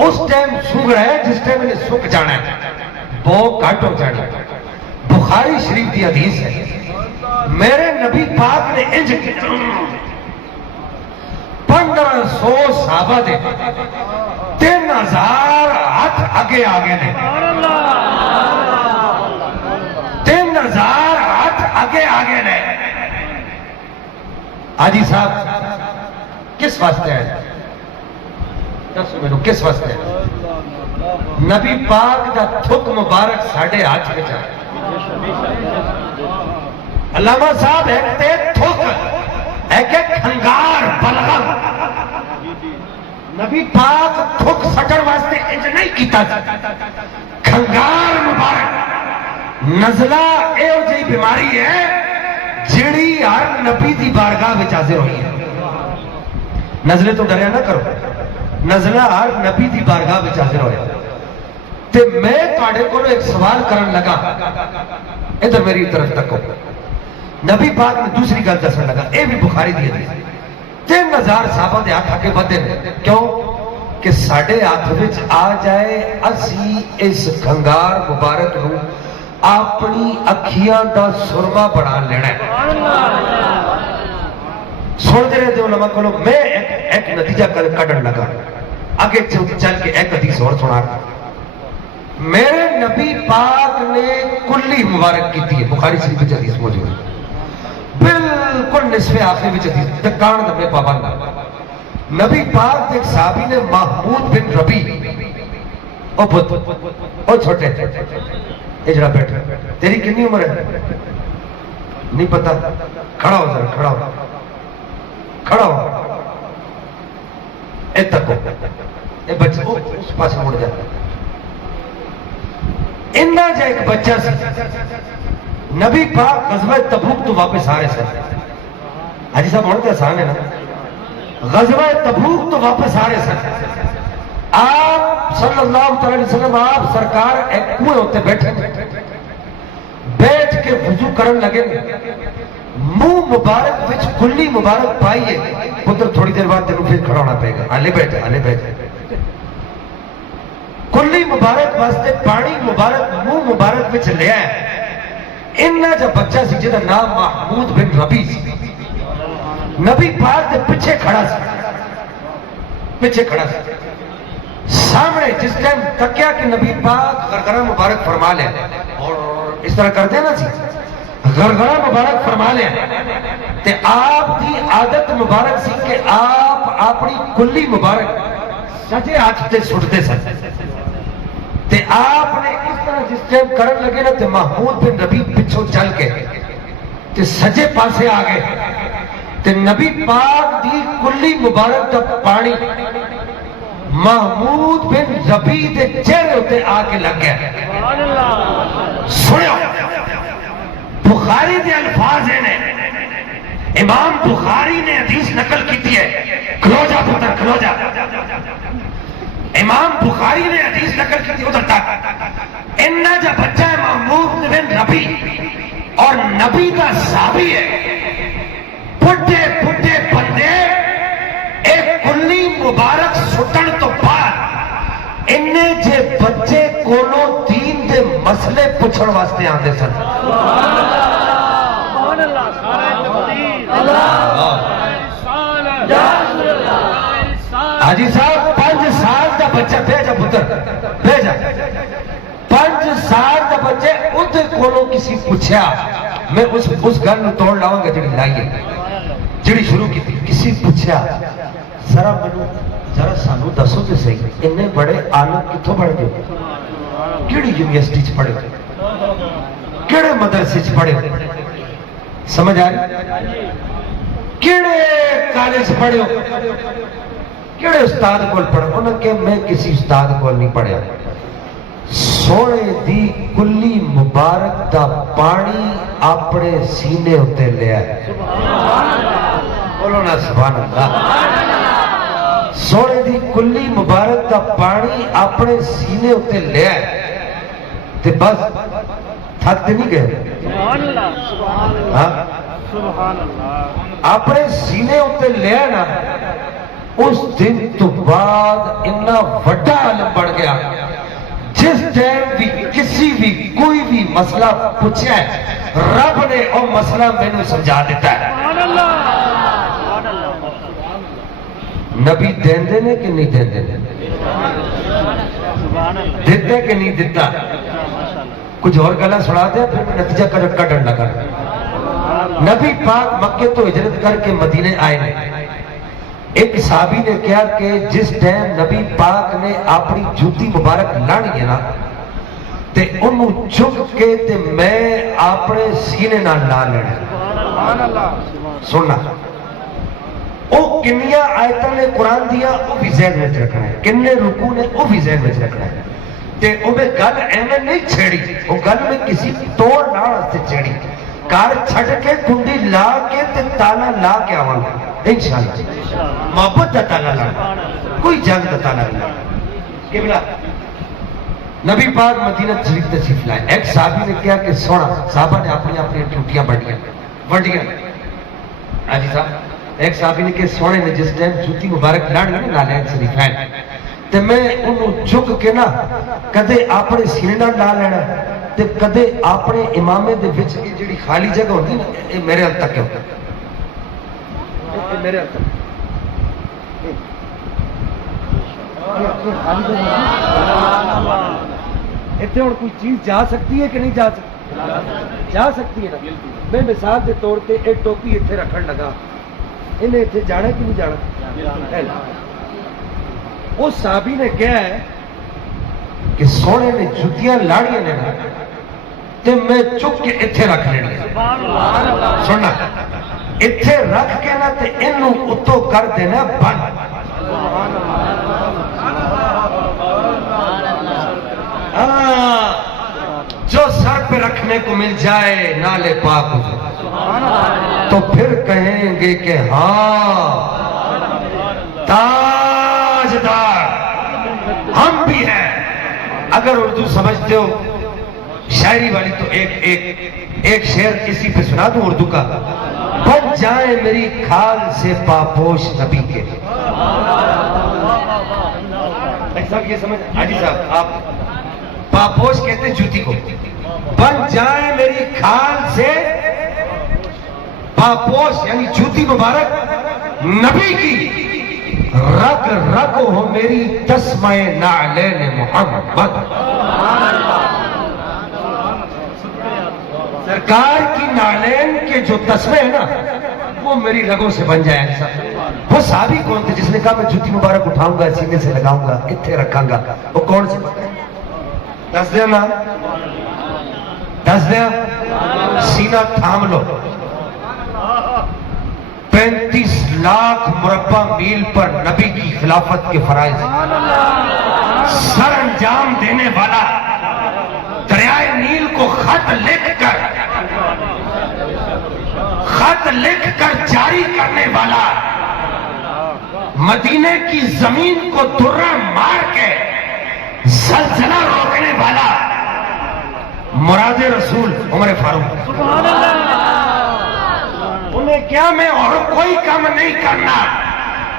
اس ٹائم سونگ رہا ہے جس ٹائم انہیں سک جانا ہے، بہت کٹ ہو جانا ہے۔ بخاری شریف کی حدیث ہے، میرے نبی پاک نے انج 1500 صحابہ دے 3000 ہاتھ آگے آگے نے، 3000 ہاتھ آگے آگے نے۔ حاجی صاحب کس واسطے ہے؟ دسو میں کس واسطے ہے؟ نبی پاک دا تھک مبارک ساڑھے ہاتھ میں جائے، علامہ صاحب ایک تے تھک ایک کھنگار بلغم نبی پاک تھک سٹن واسطے انج نہیں کیتا کھنگار مبارک نزلہ ایو جی بیماری ہے جڑی ہر نبی دی بارگاہ وچ حاضر ہوئی ہے نزلے تو ڈریا نہ کرو نزلہ ہر نبی دی بارگاہ وچ حاضر ہویا تے میں تواڈے کولوں ایک سوال کرن لگا ادھر میری طرف تکو نبی پاک نے دوسری گل دسن لگا اے بھی بخاری دی حدیث 3000 صحابہ دے ہاتھ آگے بدے کیوں کہ ساڈے ہاتھ وچ آ جائے اسی اس کھنگار مبارک نو اپنی اکھیاں دا سرما بنا لینا ہے سنتے رہتے علماء کو میں ایک نتیجہ کڈن لگا آگے چل کے ایک حدیث اور سنا میرے نبی پاک نے کلی مبارک کی تھی بخاری شریف میں حدیث موجود ہے بالکل نصف آخری میں حدیث دکان دمے پابند نبی پاک ایک صحابی نے محمود بن ربی او بت او چھوٹے اے جڑا بیٹھا تیری کتنی عمر ہے نہیں پتا کھڑا ہو ذرا کھڑا ہو کھڑا ہو اے تکو اے بچہ اس پاس مڑ جاتا انہا جا ایک بچہ سی نبی پاک غزوہ تبوک تو واپس آ رہے سن حاجی صاحب ہونے آسان ہے نا غزوہ تبوک تو واپس آ رہے سن آپ صلی اللہ علیہ وسلم آپ سرکار ایک کنویں ہوتے بیٹھے بیٹھ کے وضو کرن لگے منہ مبارک وچ کلی مبارک پائیے پتر تھوڑی دیر بعد تینوں پھر کھڑا ہونا پائے گا آلے بیٹھے کلی مبارک واسطے پانی مبارک منہ مبارک وچ لیا ہے انہا جب بچہ سی جدہ نام محمود بن ربی سی نبی پاک دے پیچھے کھڑا سی سامنے جس ٹائم تکیا کہ نبی پاک غرغرہ مبارک فرما لیا اور اس طرح کرتے نا سی غرغرہ مبارک فرما لیا تے آپ دی عادت مبارک سی کہ آپ اپنی کلی مبارک سجے ہاتھ تے سٹتے سن تے آپ نے اس طرح جس ٹائم کرن لگے نا تے محمود بن ربی پچھو چل کے تے سجے پاسے آگئے تے نبی پاک دی کلی مبارک دا پانی محمود بن ربی دے چہرے ہوتے آگے لگ گیا سنو بخاری دے الفاظ ہیں امام بخاری نے حدیث نقل کی ہے کھلو جا پتر کھلو جا امام بخاری نے حدیث نقل کی تھی ادھر تک انہا جا بچہ ہے محمود بن ربی اور نبی کا صحابی ہے بڑھے بندے ایک کلی مبارک سٹن تو بعد انہیں جے بچے کولو دین دے مسئلے پوچھن واسطے آندے سن حاجی صاحب 5 سال دا بچہ بھیجا پتر بھیجا 5 سال دا بچے ادھر کولو کسی پوچھیا میں اس گھر میں توڑ لاؤں گا جڑی لائی ہے جڑی شروع کی تھی کسی پوچھیا ذرا سانو دسو تے صحیح انہیں بڑے عالم کتھوں پڑھ گئے کیڑی یونیورسٹی چ پڑھے کیڑے مدرسے چ پڑھے سمجھ آ رہی کیڑے کالج پڑھے کیڑے استاد کول پڑھا انہوں کہ میں کسی استاد کول نہیں پڑھیا سونے دی کلی مبارک دا پانی اپنے سینے ہوتے لیا ہے بولو نا سبحان اللہ سونے دی کلی مبارک دا پانی اپنے سینے ہوتے لیا ہے تے بس تھک دے نہیں گئے اپنے سینے ہوتے لیا نا اس دن تو بعد انہا وڈا علم بڑھ گیا جس ٹائم بھی کسی بھی کوئی بھی مسئلہ پوچھا ہے رب نے وہ مسئلہ میں نے سمجھا دیتا ہے نبی دین دینے کہ نہیں دین دینے دیتے کہ نہیں دیتا کچھ اور گلہ سڑا دیا پھر نتیجہ کا ڈر لگا نبی پاک مکے تو ہجرت کر کے مدینے آئے ہیں ایک صحابی نے کہا کہ جس ٹائم نبی پاک نے اپنی جوتی مبارک لانی ہے نا تے انہوں چک کے تے میں اپنے سینے نال لا لینا. سننا او کنیا آیتاں نے قرآن دیا او بھی ذہن میں رکھنا ہے, کنے رکوع نے او بھی ذہن میں رکھنا ہے. تے او میں گل ایویں نہیں چھیڑی, او گل میں کسی توڑ نہ سے چھیڑی. کار چھڑ کے کنڈی لا کے تے تالا لا کے آواں گا انشاءاللہ. محبت دا تالا لا, کوئی جنگ دا تالا لا. قبلہ نبی پاک مدینہ شریف تشریف لائے. ایک صحابی نے کہا کہ سونا, صحابہ نے اپنی اپنی ٹوٹیاں وڈیاں. حاجی صاحب ایک صحابی نے کہ سونے نے جس ٹائم جوتی مبارک لڑ لی نالین شریفین تے میں انہوں جھک کے نا کدے اپنے سینے نال لا لینا تے کدے اپنے امامے دے وچ یہ جڑی خالی جگہ ہوندی نا اے میرے حل تک ہے, میرے حل تک اتنے ہوں کوئی چیز جا سکتی ہے کہ نہیں جا سکتی؟ جا سکتی ہے نا. میں مثال کے طور پہ ایک ٹوپی اتنے رکھن لگا, انہیں اتنے جانا کہ نہیں جانا؟ اس صحابی نے کہا ہے کہ سونے نے جتیاں لاڑیاں نے نا تے میں چک کے اتنے رکھ لینا. سننا اتنے رکھ کے نا تے انہوں اتو کر دینا بند. جو سر پہ رکھنے کو مل جائے نالے پاک ہو جائے تو پھر کہیں گے کہ ہاں تاجدار ہم بھی ہیں. اگر اردو سمجھتے ہو شاعری والی تو ایک شعر اسی پہ سنا دوں اردو کا. بن جائیں میری کھال سے پاپوش نبی کے. صاحب یہ سمجھ حاجی صاحب آپ پاپوش کہتے ہیں جوتی کو. بن جائیں میری کھال سے پاپوش یعنی جوتی مبارک نبی کی, رگ رگ ہو میری تسمہ نعلین محمد. سرکار کی نعلین کے جو تسمے ہیں نا وہ میری رگوں سے بن جائے. وہ صحابی کون تھے جس نے کہا میں جوتی مبارک اٹھاؤں گا, سینے سے لگاؤں گا, اتنے رکھاں گا؟ وہ کون سے پتہ ہے؟ دس دیا نا, دس دیا. سینہ تھام لو. 35 لاکھ مربع میل پر نبی کی خلافت کے فرائض سر انجام دینے والا, دریائے نیل کو خط لکھ کر جاری کرنے والا, مدینے کی زمین کو درہ مار کے زلزلہ روکنے والا, مراد رسول عمر فاروق. انہیں کیا میں اور کوئی کام نہیں کرنا,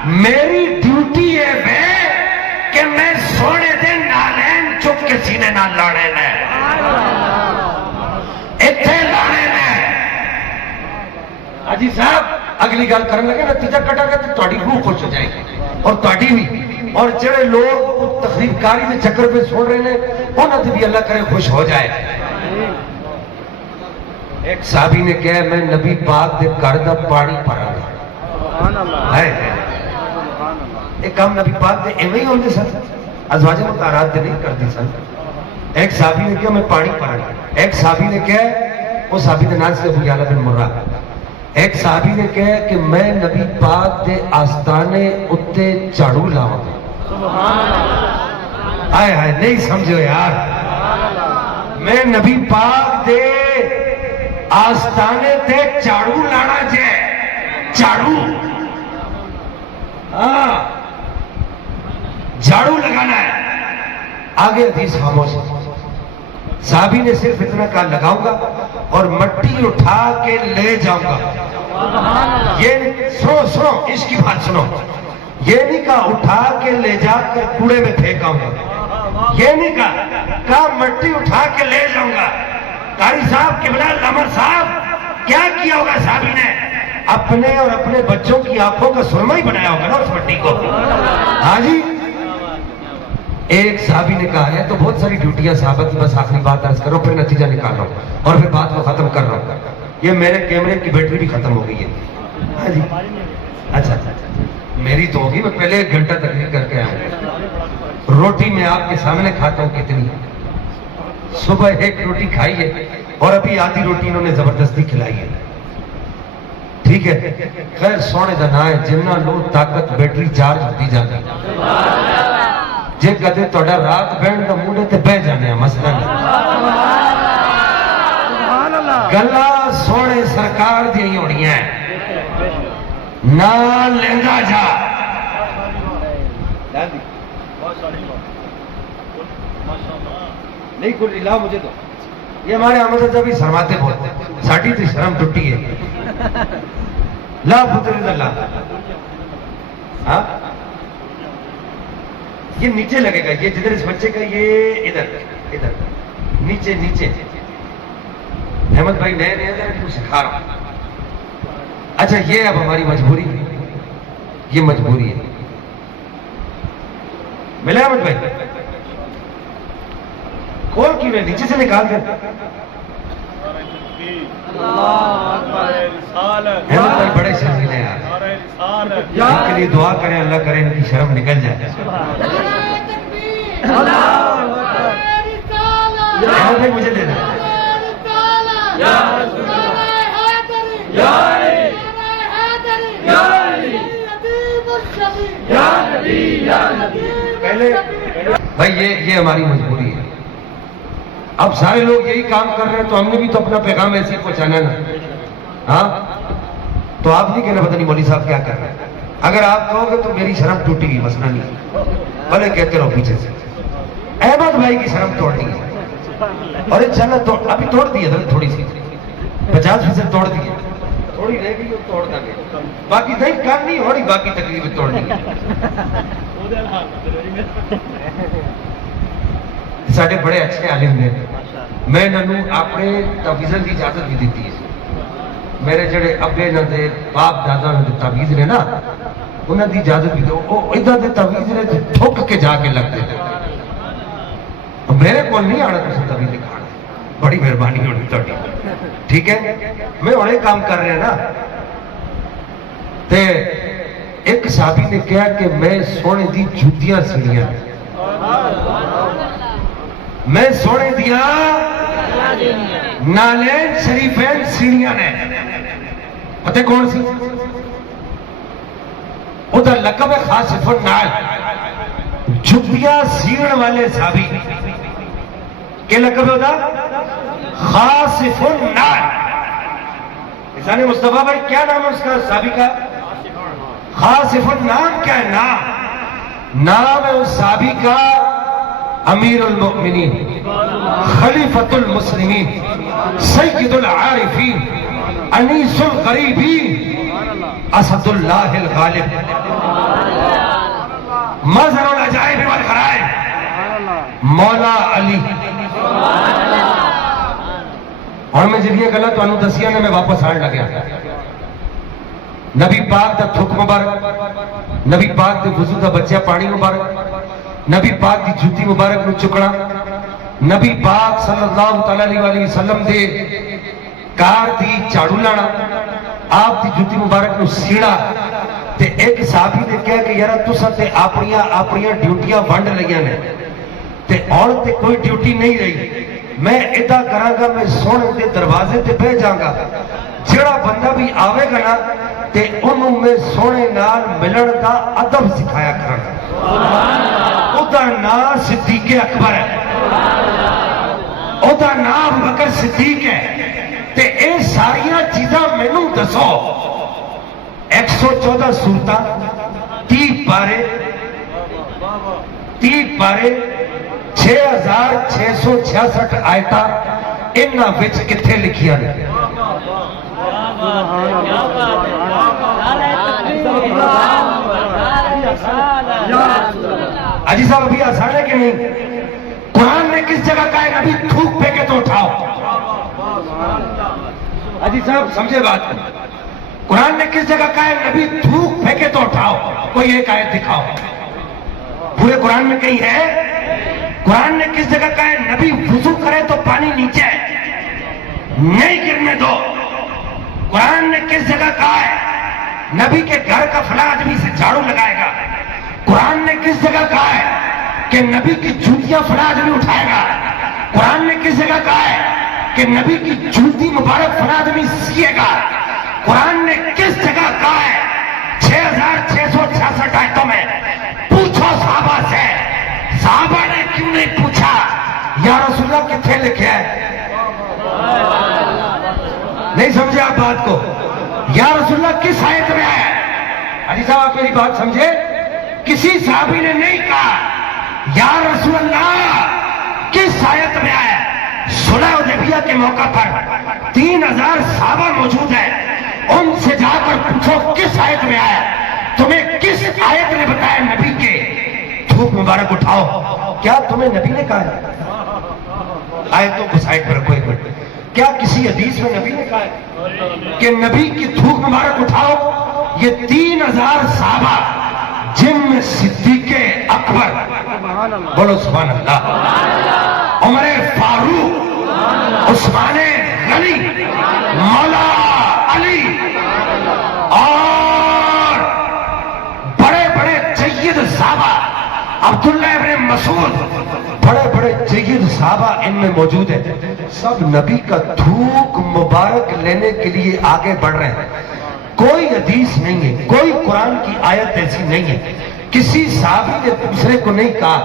میری ڈیوٹی ہے کہ میں سونے دے نالین چک کے سینے نہ لاڑے نے اتنے لاڑے نے. حاجی صاحب اگلی گل کرنے لگے نتیجہ کٹا گا تو تہاڈی روح خوش ہو جائے گی اور تہاڈی بھی, اور جڑے لوگ تقریب کاری کے چکر پہ سن رہے ہیں انہوں نے بھی اللہ کرے خوش ہو جائے. ایک صحابی نے کہا میں نبی پاک دے گھر دا پانی پھراں گا. ایک کام نبی پاک دے ایویں ہی ہوندے سن, ازواج مطہرات دے نہیں کرتے سن. ایک صحابی نے کہا میں پانی پھراں گا. ایک صحابی نے کہا, وہ صحابی دے نام سے ابو یعلا بن مرہ. ایک صحابی نے کہا کہ میں نبی پاک دے آستانے اتے جھاڑو لاواں گا. آئے ہائے نہیں سمجھو یار, میں نبی پاک دے آستانے تے جھاڑو لانا جے, جھاڑو, ہاں جھاڑو لگانا ہے. آگے حدیث خاموش. صحابی نے صرف اتنا کہا لگاؤں گا اور مٹی اٹھا کے لے جاؤں گا. یہ سنو اس کی بات سنو, یہ نہیں کہا اٹھا کے لے جا کر کوڑے میں پھینکاؤں گا, یہ نہیں کہا مٹی اٹھا کے لے جاؤں گا. قاری صاحب قبلہ لمر صاحب کیا کیا ہوگا صحابی نے؟ اپنے اور اپنے بچوں کی آنکھوں کا سرما ہی بنایا ہوگا نا اس مٹی کو. ہاں جی. ایک صحابی نے کہا ہے تو بہت ساری ڈیوٹیاں صحابہ کی, بس آخری بات عرض کرو پھر نتیجہ نکال رہا ہوں اور پھر بات کو ختم کر رہا ہوں. یہ میرے کیمرے کی بیٹری بھی ختم ہو گئی ہے. ہاں جی اچھا میری تو ہوگی, میں پہلے 1 گھنٹہ تقریر کر کے آیا ہوں. روٹی میں آپ کے سامنے کھاتا ہوں کتنی. صبح ایک روٹی کھائی ہے اور ابھی آدھی روٹی انہوں نے زبردستی کھلائی ہے. ٹھیک ہے, خیر سونے دا نا ہے, جنہ لو طاقت بیٹری چارج ہوتی جاتی. جے کدے تہاڈا رات بہن دا موڈے تے بہ جانے مسئلہ نہیں. گلا سونے سرکار دی ہونی ہے, نہ لیندا جا. نہیں کوئی لا مجھے تو یہ ہمارے احمد صاحب بھی شرماتے بہت, ساڈی تو شرم ٹوٹی ہے. لا پتر لا, ہاں یہ نیچے لگے گا, یہ جدھر اس بچے کا یہ ادھر ادھر نیچے نیچے. احمد بھائی نئے نئے ادھر سکھا رہا ہوں. اچھا یہ اب ہماری مجبوری ہے, یہ مجبوری ہے. ملے احمد بھائی کھول کیوں نہیں, نیچے سے نکال دیں. احمد بھائی بڑے شرمیلے ہیں یار, ان کے لیے دعا کریں, اللہ کرے ان کی شرم نکل جائے. احمد بھائی مجھے دے دیں. بھائی یہ ہماری مجبوری ہے. اب سارے لوگ یہی کام کر رہے ہیں تو ہم نے بھی تو اپنا پیغام ایسے ہی پہنچانا نا. ہاں تو آپ نہیں کہنا پتہ نہیں مولوی صاحب کیا کر رہے ہیں. اگر آپ کہو گے تو میری شرم ٹوٹے گی, مسئلہ نہیں, بھلے کہتے رہو پیچھے سے. احمد بھائی کی شرم توڑنی ہے, اور انشاءاللہ ابھی توڑ دی ہے تھوڑی سی, 50% توڑ دی ہے, تھوڑی رہ گئی توڑ دیں گے. باقی نہیں کرنی ہونی, باقی تکلیف توڑنی ہے. ساڈے بڑے اچھے عالم نے, میں انہوں اپنے تعویذاں کی اجازت بھی دیتی ہے. میرے جڑے ابے نہ دے باپ دادا نے تعویذ نے نا, انہوں کی اجازت بھی دو. وہ ادھر دے تعویذ نے ٹھک کے جا کے لگتے تھے. میرے کو نہیں آنا کسی تعویذ کھانا, بڑی مہربانی ہونی تھوڑی. ٹھیک ہے, میں اور کام کر رہے ہیں نا. تے ایک صحابی نے کہا کہ میں سونے دی جوتیاں سیڑیاں, میں سونے دیا نالین شریفین سیڑیاں نے. پتہ کون سی ادھر لقب ہے خاصف النال, جوتیاں سیڑن والے صحابی. کیا لقب ہے ادھر؟ خاصف النال. انسان مصطفیٰ بھائی کیا نام ہے اس کا صحابی کا؟ خاصف النال. کیا ہے نام ہے اس صحابی کا امیر المؤمنین, خلیفۃ المسلمین, سید العارفین, انیس الغریبین, اسد اللہ الغالب, مظہر العجائب والغرائب, مولا علی. اور میں جب یہ گلا تو انہوں دسیا نے میں واپس آنے لگیا. نبی پاک دا تھک مبارک, نبی پاک دے وضو دا بچہ پانی مبارک, نبی پاک دی جوتی مبارک نو چکنا, نبی پاک صلی اللہ علیہ وآلہ وسلم دے کار دی جھاڑو لانا, آپ دی جوتی مبارک نو سیڑا. تے ایک صحابی نے کہا کہ یارا تساں تے اپنیاں ڈیوٹیاں ونڈ لیاں نے تے اور تے کوئی ڈیوٹی نہیں رہی. میں ادا کراں گا, میں سونے دے دروازے تے بہ جاں گا, جڑا بندہ بھی آوے گا نا تے انہوں میں سونے نال ملن دا ادب سکھایا کراں گا. اودا نام صدیق اکبر ہے, اودا نام بکر صدیق ہے. تے اے ساریاں چیزاں مینوں دسو. 114 سورتاں, 30 پارے, 6666 آیتاں, انہاں وچ کتھے لکھیاں نے؟ اجی صاحب ابھی آسان ہے کہ نہیں؟ قرآن نے کس جگہ کہا ہے نبی تھوک پھینکے تو اٹھاؤ؟ اجی صاحب سمجھے بات کو. قرآن نے کس جگہ کہا ہے نبی تھوک پھینکے تو اٹھاؤ؟ کوئی ایک آیت دکھاؤ. پورے قرآن میں کہیں ہے؟ قرآن نے کس جگہ کہا ہے نبی وضو کرے تو پانی نیچے نہیں گرنے دو؟ قرآن نے کس جگہ کہا ہے نبی کے گھر کا فلاں آدمی سے جھاڑو لگائے گا؟ قرآن نے کس جگہ کہا ہے کہ نبی کی جوتیاں فلاں آدمی اٹھائے گا؟ قرآن نے کس جگہ کہا ہے کہ نبی کی جوتی مبارک فلاں آدمی سیے گا؟ قرآن نے کس جگہ کہا ہے 6666 آیتوں میں؟ پوچھو صحابہ سے، صحابہ نے کیوں نہیں پوچھا یا رسول اللہ کتنے لکھا ہے؟ نہیں سمجھے آپ بات کو؟ یا رسول اللہ کس آیت میں ہے؟ حاجی صاحب آپ میری بات سمجھے؟ کسی صحابی نے نہیں کہا یا رسول اللہ کس آیت میں ہے؟ صلح حدیبیہ کے موقع پر 3000 صحابہ موجود ہیں، ان سے جا کر پوچھو کس آیت میں آیا؟ تمہیں کس آیت نے بتایا نبی کے تھوک مبارک اٹھاؤ؟ کیا تمہیں نبی نے کہا ہے؟ آیتوں کو سائڈ پر رکھو ایک منٹ. کیا کسی حدیث میں نبی نے کہا ہے کہ نبی کی تھوک مبارک اٹھاؤ؟ یہ 3000 صحابہ جن میں صدیق اکبر، بولو سبحان اللہ، عمر فاروق، عثمان غنی، مولا علی اور بڑے بڑے جید صحابہ، عبداللہ ابن مسعود، بڑے بڑے جید صحابہ ان میں موجود ہیں. سب نبی کا تھوک مبارک لینے کے لیے آگے بڑھ رہے ہیں. کوئی حدیث نہیں ہے، کوئی قرآن کی آیت ایسی نہیں ہے. کسی صحابی نے دوسرے کو نہیں کہا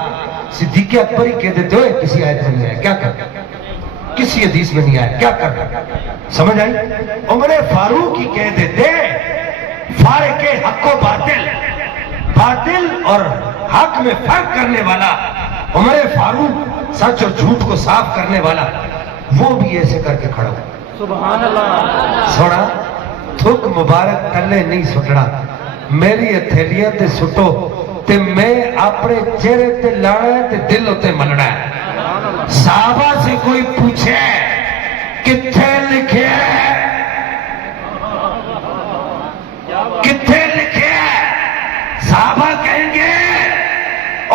صدیق اکبر ہی کہہ دیتے ہوئے کسی آیت میں نہیں آیا، کیا کر کسی حدیث میں نہیں آیا، کیا کر سمجھ آئی؟ عمر فاروق ہی کہہ دیتے، فارق حق و باطل، باطل اور حق میں فرق کرنے والا عمر فاروق، سچ اور جھوٹ کو صاف کرنے والا، وہ بھی ایسے کر کے کھڑا ہوا. سبحان اللہ. سوڑا تھک مبارک تلے نہیں سٹنا، میری ہتھیلیاں تے سٹو تے میں اپنے چہرے تے لانا ہے تے دل ہوتے ملنا ہے. صحابہ سے کوئی پوچھے کتھے لکھے ہے، کتھے لکھے ہے، صحابہ کہیں گے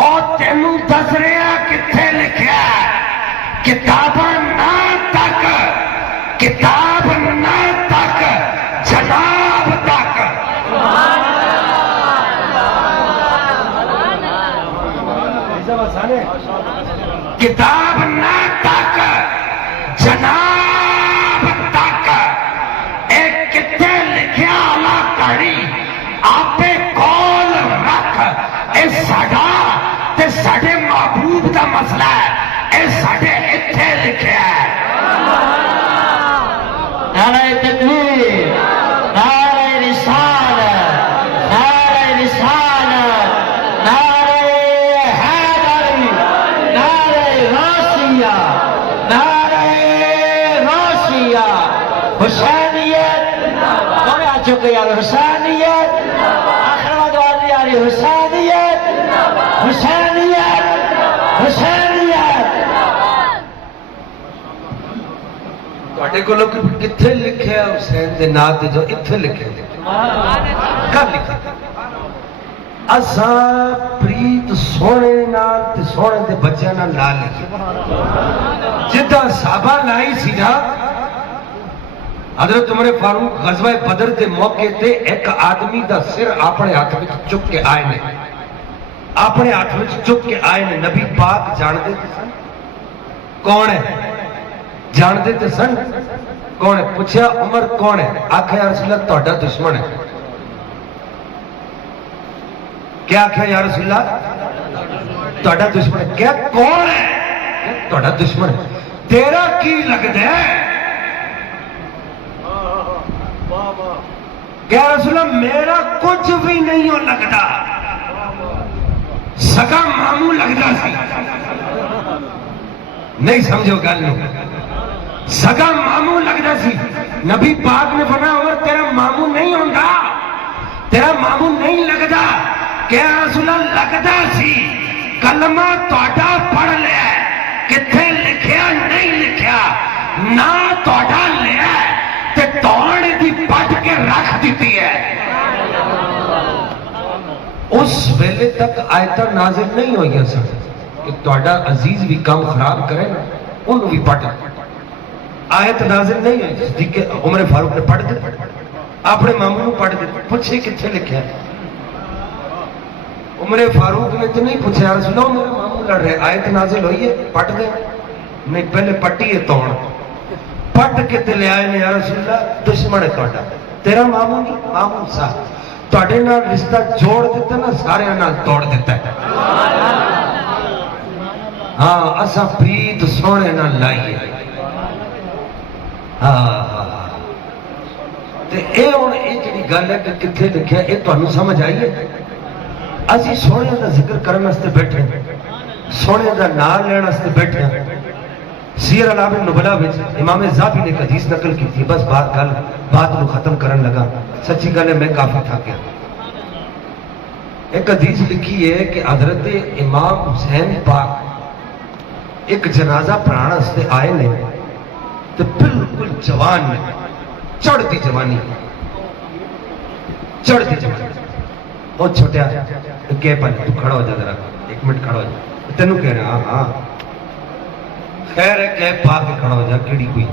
او تینوں دس رہا کتھے لکھے ہے؟ کتاباں نہ تک، کتاب نہ تک، جناب تک. کتاب نہ تک، جناب تک. ایک کتنے لکھیا اللہ کہڑی آپ کول رکھ، اے ساڈا تے ساڈے محبوب دا مسئلہ ہے، اے ساڈے اتھے لکھیا ہے. نعرہ تکبیر، نعرہ رسالت، نعرہ رسالت، نعرہ حیدر، نعرہ غوثیہ، نعرہ غوثیہ، حسینیت، تمہیں آ چکے یار حسینیت، آخر بعد والی آ رہی حسینیت، حسینیت، حسینیت. تواڈے کو لوگ کتھے لکھے حسین دے نام تے جو اتھے لکھے کب لکھے؟ اساں پریت سونے نال تے سونے دے بچیاں نال نہ لکھے. جدہ صحابہ لائی سی نا، حضرت عمر فاروق غزوہ بدر دے موقع تے ایک آدمی دا سر اپنے ہاتھ میں چک کے آئے نے، اپنے ہاتھ میں چک کے آئے نے. نبی پاک جانتے تھے سن کون ہے؟ جانتے تھے سن کون ہے؟ پوچھا عمر کون ہے؟ آکھا یا رسول اللہ تہاڈا دشمن ہے. کیا آکھا یا رسول اللہ تہاڈا دشمن ہے؟ کیا کون ہے؟ تہاڈا دشمن ہے. تیرا کی لگدا ہے؟ کیا رسول اللہ میرا کچھ بھی نہیں ہو لگدا، سگا ماموں لگدا سی. نہیں سمجھو گل نو، سگا ماموں لگدا سی. نبی پاک نے فرمایا عمر تیرا ماموں نہیں ہوندا، تیرا ماموں نہیں لگدا. کیا رسول اللہ لگدا سی، کلمہ تہاڈا پڑھ لیا، کتھے لکھیا نہیں لکھیا، نہ تہاڈا لیا تے توڑ دی پٹ کے رکھ دیتی ہے. اس ویلے تک آیتاں نازل نہیں ہوئی سن کہ تہاڈا عزیز بھی کام خراب کرے نا انہوں بھی پڑھ. آیت نازل نہیں ہوئی. صدیق عمر فاروق نے پڑھ دی، اپنے ماموں نے پڑھ دی. پوچھے کتنے لکھا ہے؟ عمر فاروق نے تو نہیں پوچھا یا رسول اللہ میرے ماموں لڑ رہے، آیت نازل ہوئی ہے پڑھ دیں. نہیں پہلے پٹی ہے توڑ پٹ کے تے لے آئے نے یا رسول اللہ دشمن ہے تہاڈا تیرا ماموں نہیں ماموں صاحب تہاڈے نال رشتہ جوڑ دیتا نا سارے نال توڑ دیتا ہے ہاں اسا پریت سونے نال لائیے ہاں تے اے ہن اے جڑی گل ہے کہ کتھے لکھیا اے تانوں سمجھ آئی ہے اسی سونے دا ذکر کرن واسطے بیٹھے سونے دا نام لینے واسطے بیٹھے سیر علام النبلا وچ امام زاہبی نے ایک حدیث نقل کی تھی بس بات کو ختم کرن لگا سچی گل ہے میں کافی تھک گیا ایک حدیث لکھی ہے کہ حضرت امام حسین پاک ایک جنازہ پڑھانا واسطے آئے نے تو بالکل جوان نے چڑھتی جوانی وہ چھوٹیا کہ تو کھڑا ہو جا ذرا ایک منٹ کھڑا ہو جا تینوں کہہ رہا ہاں خیر ہے کہ پا کے کھڑا ہو جا کیڑی کوئی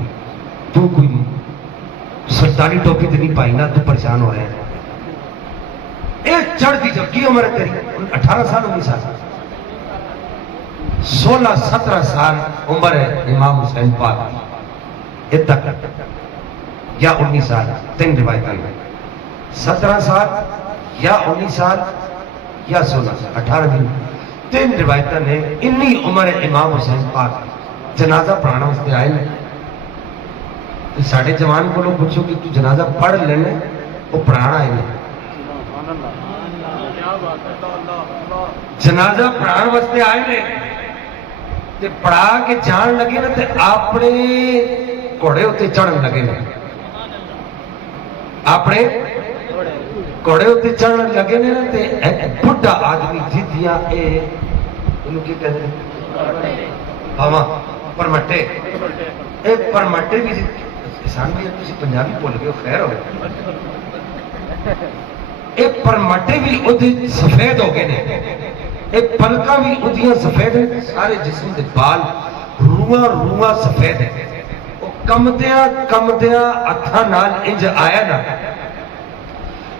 تو کوئی سلطانی ٹوپی تو نہیں پائی نا تو پریشان ہو رہے ہیں اے چڑھتی جب کی عمر ہے تیری 18 سال 19 سال 16-17 سال عمر ہے امام حسین پاک اتنا یا 19 سال تین روایتیں ہیں 17 سال یا 19 سال یا 16 سال 18 دن تین روایتیں نے انی عمر امام حسین پاک جنازہ پڑھانا اس نے آئے نے ساڑھے جوان کو لوگ پوچھو کہ تو جنازہ پڑھ لینے وہ پڑھانا آئے نے جنازہ پڑھانا واسطے آئے نے تے پڑھا کے جان لگے نا تے اپنے گھوڑے ہوتے چڑھن لگے نا اپنے گھوڑے ہوتے چڑھن لگے نا تے ایک بڑھا آدمی جیتیاں انہوں کی کہتے ہیں ہاں پرمٹے اے پرمٹے بھی احسان بھی تسی پنجابی بول گئے ہو خیر ہو اے پرمٹے بھی ادھے سفید ہو گئے نے اے پلکاں بھی ادھیاں سفید ہیں سارے جسم دے بال روحاں سفید ہیں وہ کمدیاں اتھا نال انج آیا نا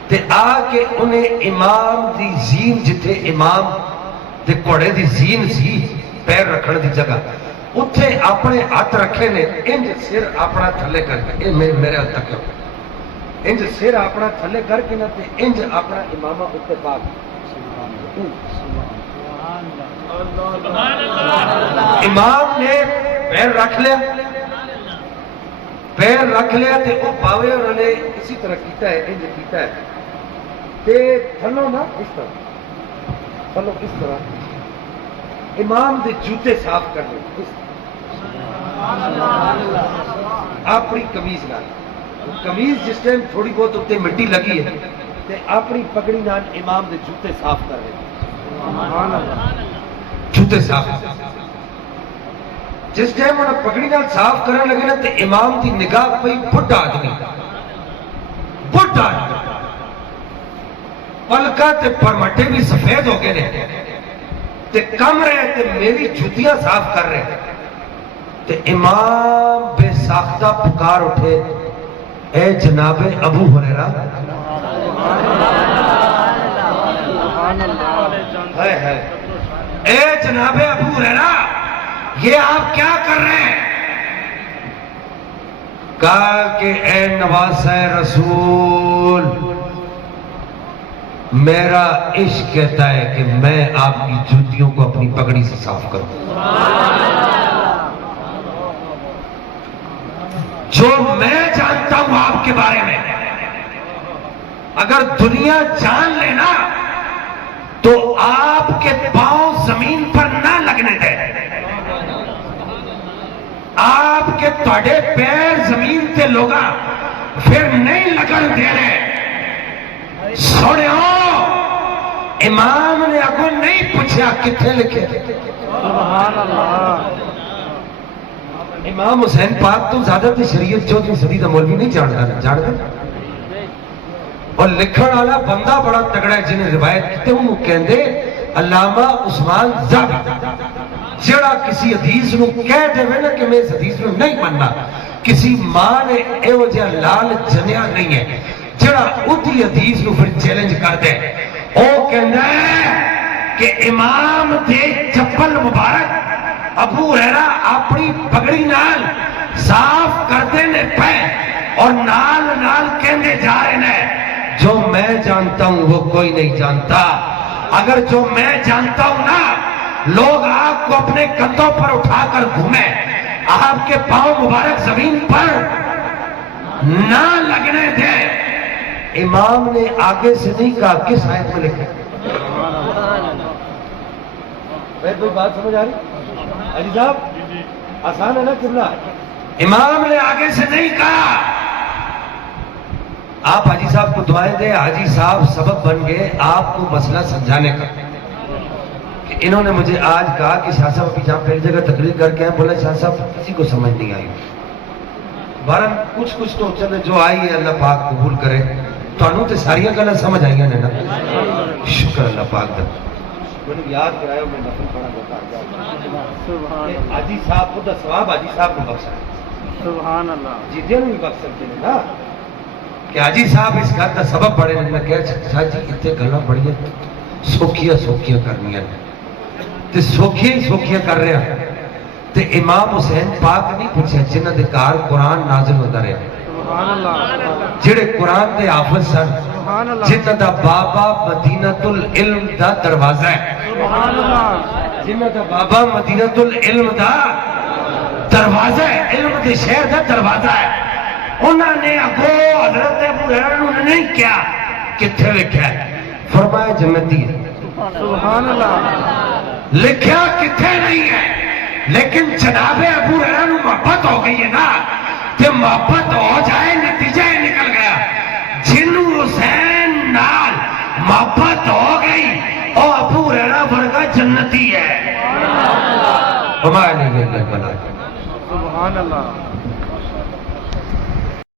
تے آ کے انہیں امام دی زین جتھے امام دے کوڑے دی زین سی پیر رکھنے دی جگہ اتھے اپنے ہاتھ رکھے نے انج سر اپنا تھلے کر کے میرے ہاتھ تک انج سر اپنا تھلے کر کے نہ انج اپنا امامہ اتھے پاک امام نے پیر رکھ لیا تے وہ پاوے انہوں نے اسی طرح کیتا ہے انج کیتا ہے تے تھلو نا اس طرح امام دے جوتے صاف کر لے اپنی قمیض نال قمیض جس ٹائم تھوڑی بہت اتنے مٹی لگی ہے تے اپنی پگڑی نال امام دے جوتے صاف کر لے جوتے صاف جس ٹائم انہوں پگڑی نال صاف کرنے لگے نا تے امام دی نگاہ پئی بڑھا آدمی پلکا تے پرمٹے بھی سفید ہو گئے نے تے کم رہے تے میری جوتیاں صاف کر رہے تے امام بے ساختہ پکار اٹھے اے جناب ابو ہریرہ اے جناب ابو ہریرہ یہ آپ کیا کر رہے ہیں کہا کہ اے نواسہ رسول میرا عشق کہتا ہے کہ میں آپ کی جوتیوں کو اپنی پگڑی سے صاف کروں جو میں جانتا ہوں آپ کے بارے میں اگر دنیا جان لینا تو آپ کے پاؤں زمین پر نہ لگنے دے آپ کے تھوڑے پیر زمین تے لوگا پھر نہیں لگن دے رہے سونے ہو امام نے اگوں نہیں پوچھا کتنے لکھے سبحان اللہ امام حسین پاک تو زیادہ تھی شریعت 14ویں صدی دا مولوی نہیں جانتا اور لکھن والا بندہ بڑا تگڑا ہے جنہیں روایت کیتے ہوں کہندے علامہ عثمان زاہبی جڑا کسی حدیث نو کہہ دے نا کہ میں اس حدیث نو نہیں ماننا کسی ماں نے ایو جہا لال جنیا نہیں ہے جڑا ادھی حدیث نو پھر چیلنج کر دے او کہندا ہے کہ امام دے چپل مبارک ابو ہریرہ اپنی پگڑی نال صاف کرتے نے پہ اور نال نال کہنے جا رہے ہیں جو میں جانتا ہوں وہ کوئی نہیں جانتا. اگر جو میں جانتا ہوں نا لوگ آپ کو اپنے کندھوں پر اٹھا کر گھومیں, آپ کے پاؤں مبارک زمین پر نہ لگنے دے. امام نے آگے سے نہیں کہا, کس آیت میں لکھا؟ کوئی بات سمجھ آ رہی حاجی صاحب؟ آسان ہے نا قبلہ. امام نے آگے سے نہیں کہا. آپ حاجی صاحب کو دعائیں دیں, حاجی صاحب سبب بن گئے آپ کو مسئلہ سمجھانے کا. کہ انہوں نے مجھے آج کہا کہ شاہ صاحب ابھی جہاں پہلی جگہ تقریر کر کے ہیں, بولا شاہ صاحب کسی کو سمجھ نہیں آئی. بہرحال کچھ تو چلے جو آئی ہے اللہ پاک قبول کرے. تو تے ساری گلاں سمجھ آئی ہیں نا, شکر اللہ پاک دا. میں نے یاد کرایا میں نفل پڑھا بتا کہ حاجی صاحب کو دا ثواب حاجی صاحب کو بخشا ہے. سبحان اللہ. جیتے نہیں بخش سکتے نا کہ حاجی صاحب اس گل کا سبب بڑے نے. میں کہہ شاہ جی اتنے گلاں بڑیاں سوکھیاں کرنیاں تے سوکھیاں کر رہے ہیں. تے امام حسین پاک نہیں پوچھے جنہ دے گھر قرآن نازل ہوتا رہے, سبحان اللہ. جڑے قرآن دے حافظ سن, سبحان اللہ. جنہ دا بابا مدینۃ العلم دا دروازہ ہے, سبحان اللہ. جنہ دا بابا مدینۃ العلم دا دروازہ ہے, علم دے شہر دا دروازہ ہے. انہوں نے اگو حضرت ابو ہریرہ نے نہیں کیا کتھے لکھا ہے, فرمایا جنتی ہے. سبحان اللہ. لکھیا کتھے نہیں ہے, لیکن جناب ابو ہریرہ نو محبت ہو گئی ہے نا, کہ محبت ہو جائے نتیجہ ہی نکل گیا. جنو حسین نال محبت ہو گئی او ابو ہریرہ ورگا جنتی ہے. فرمایا نہیں بنا. سبحان اللہ.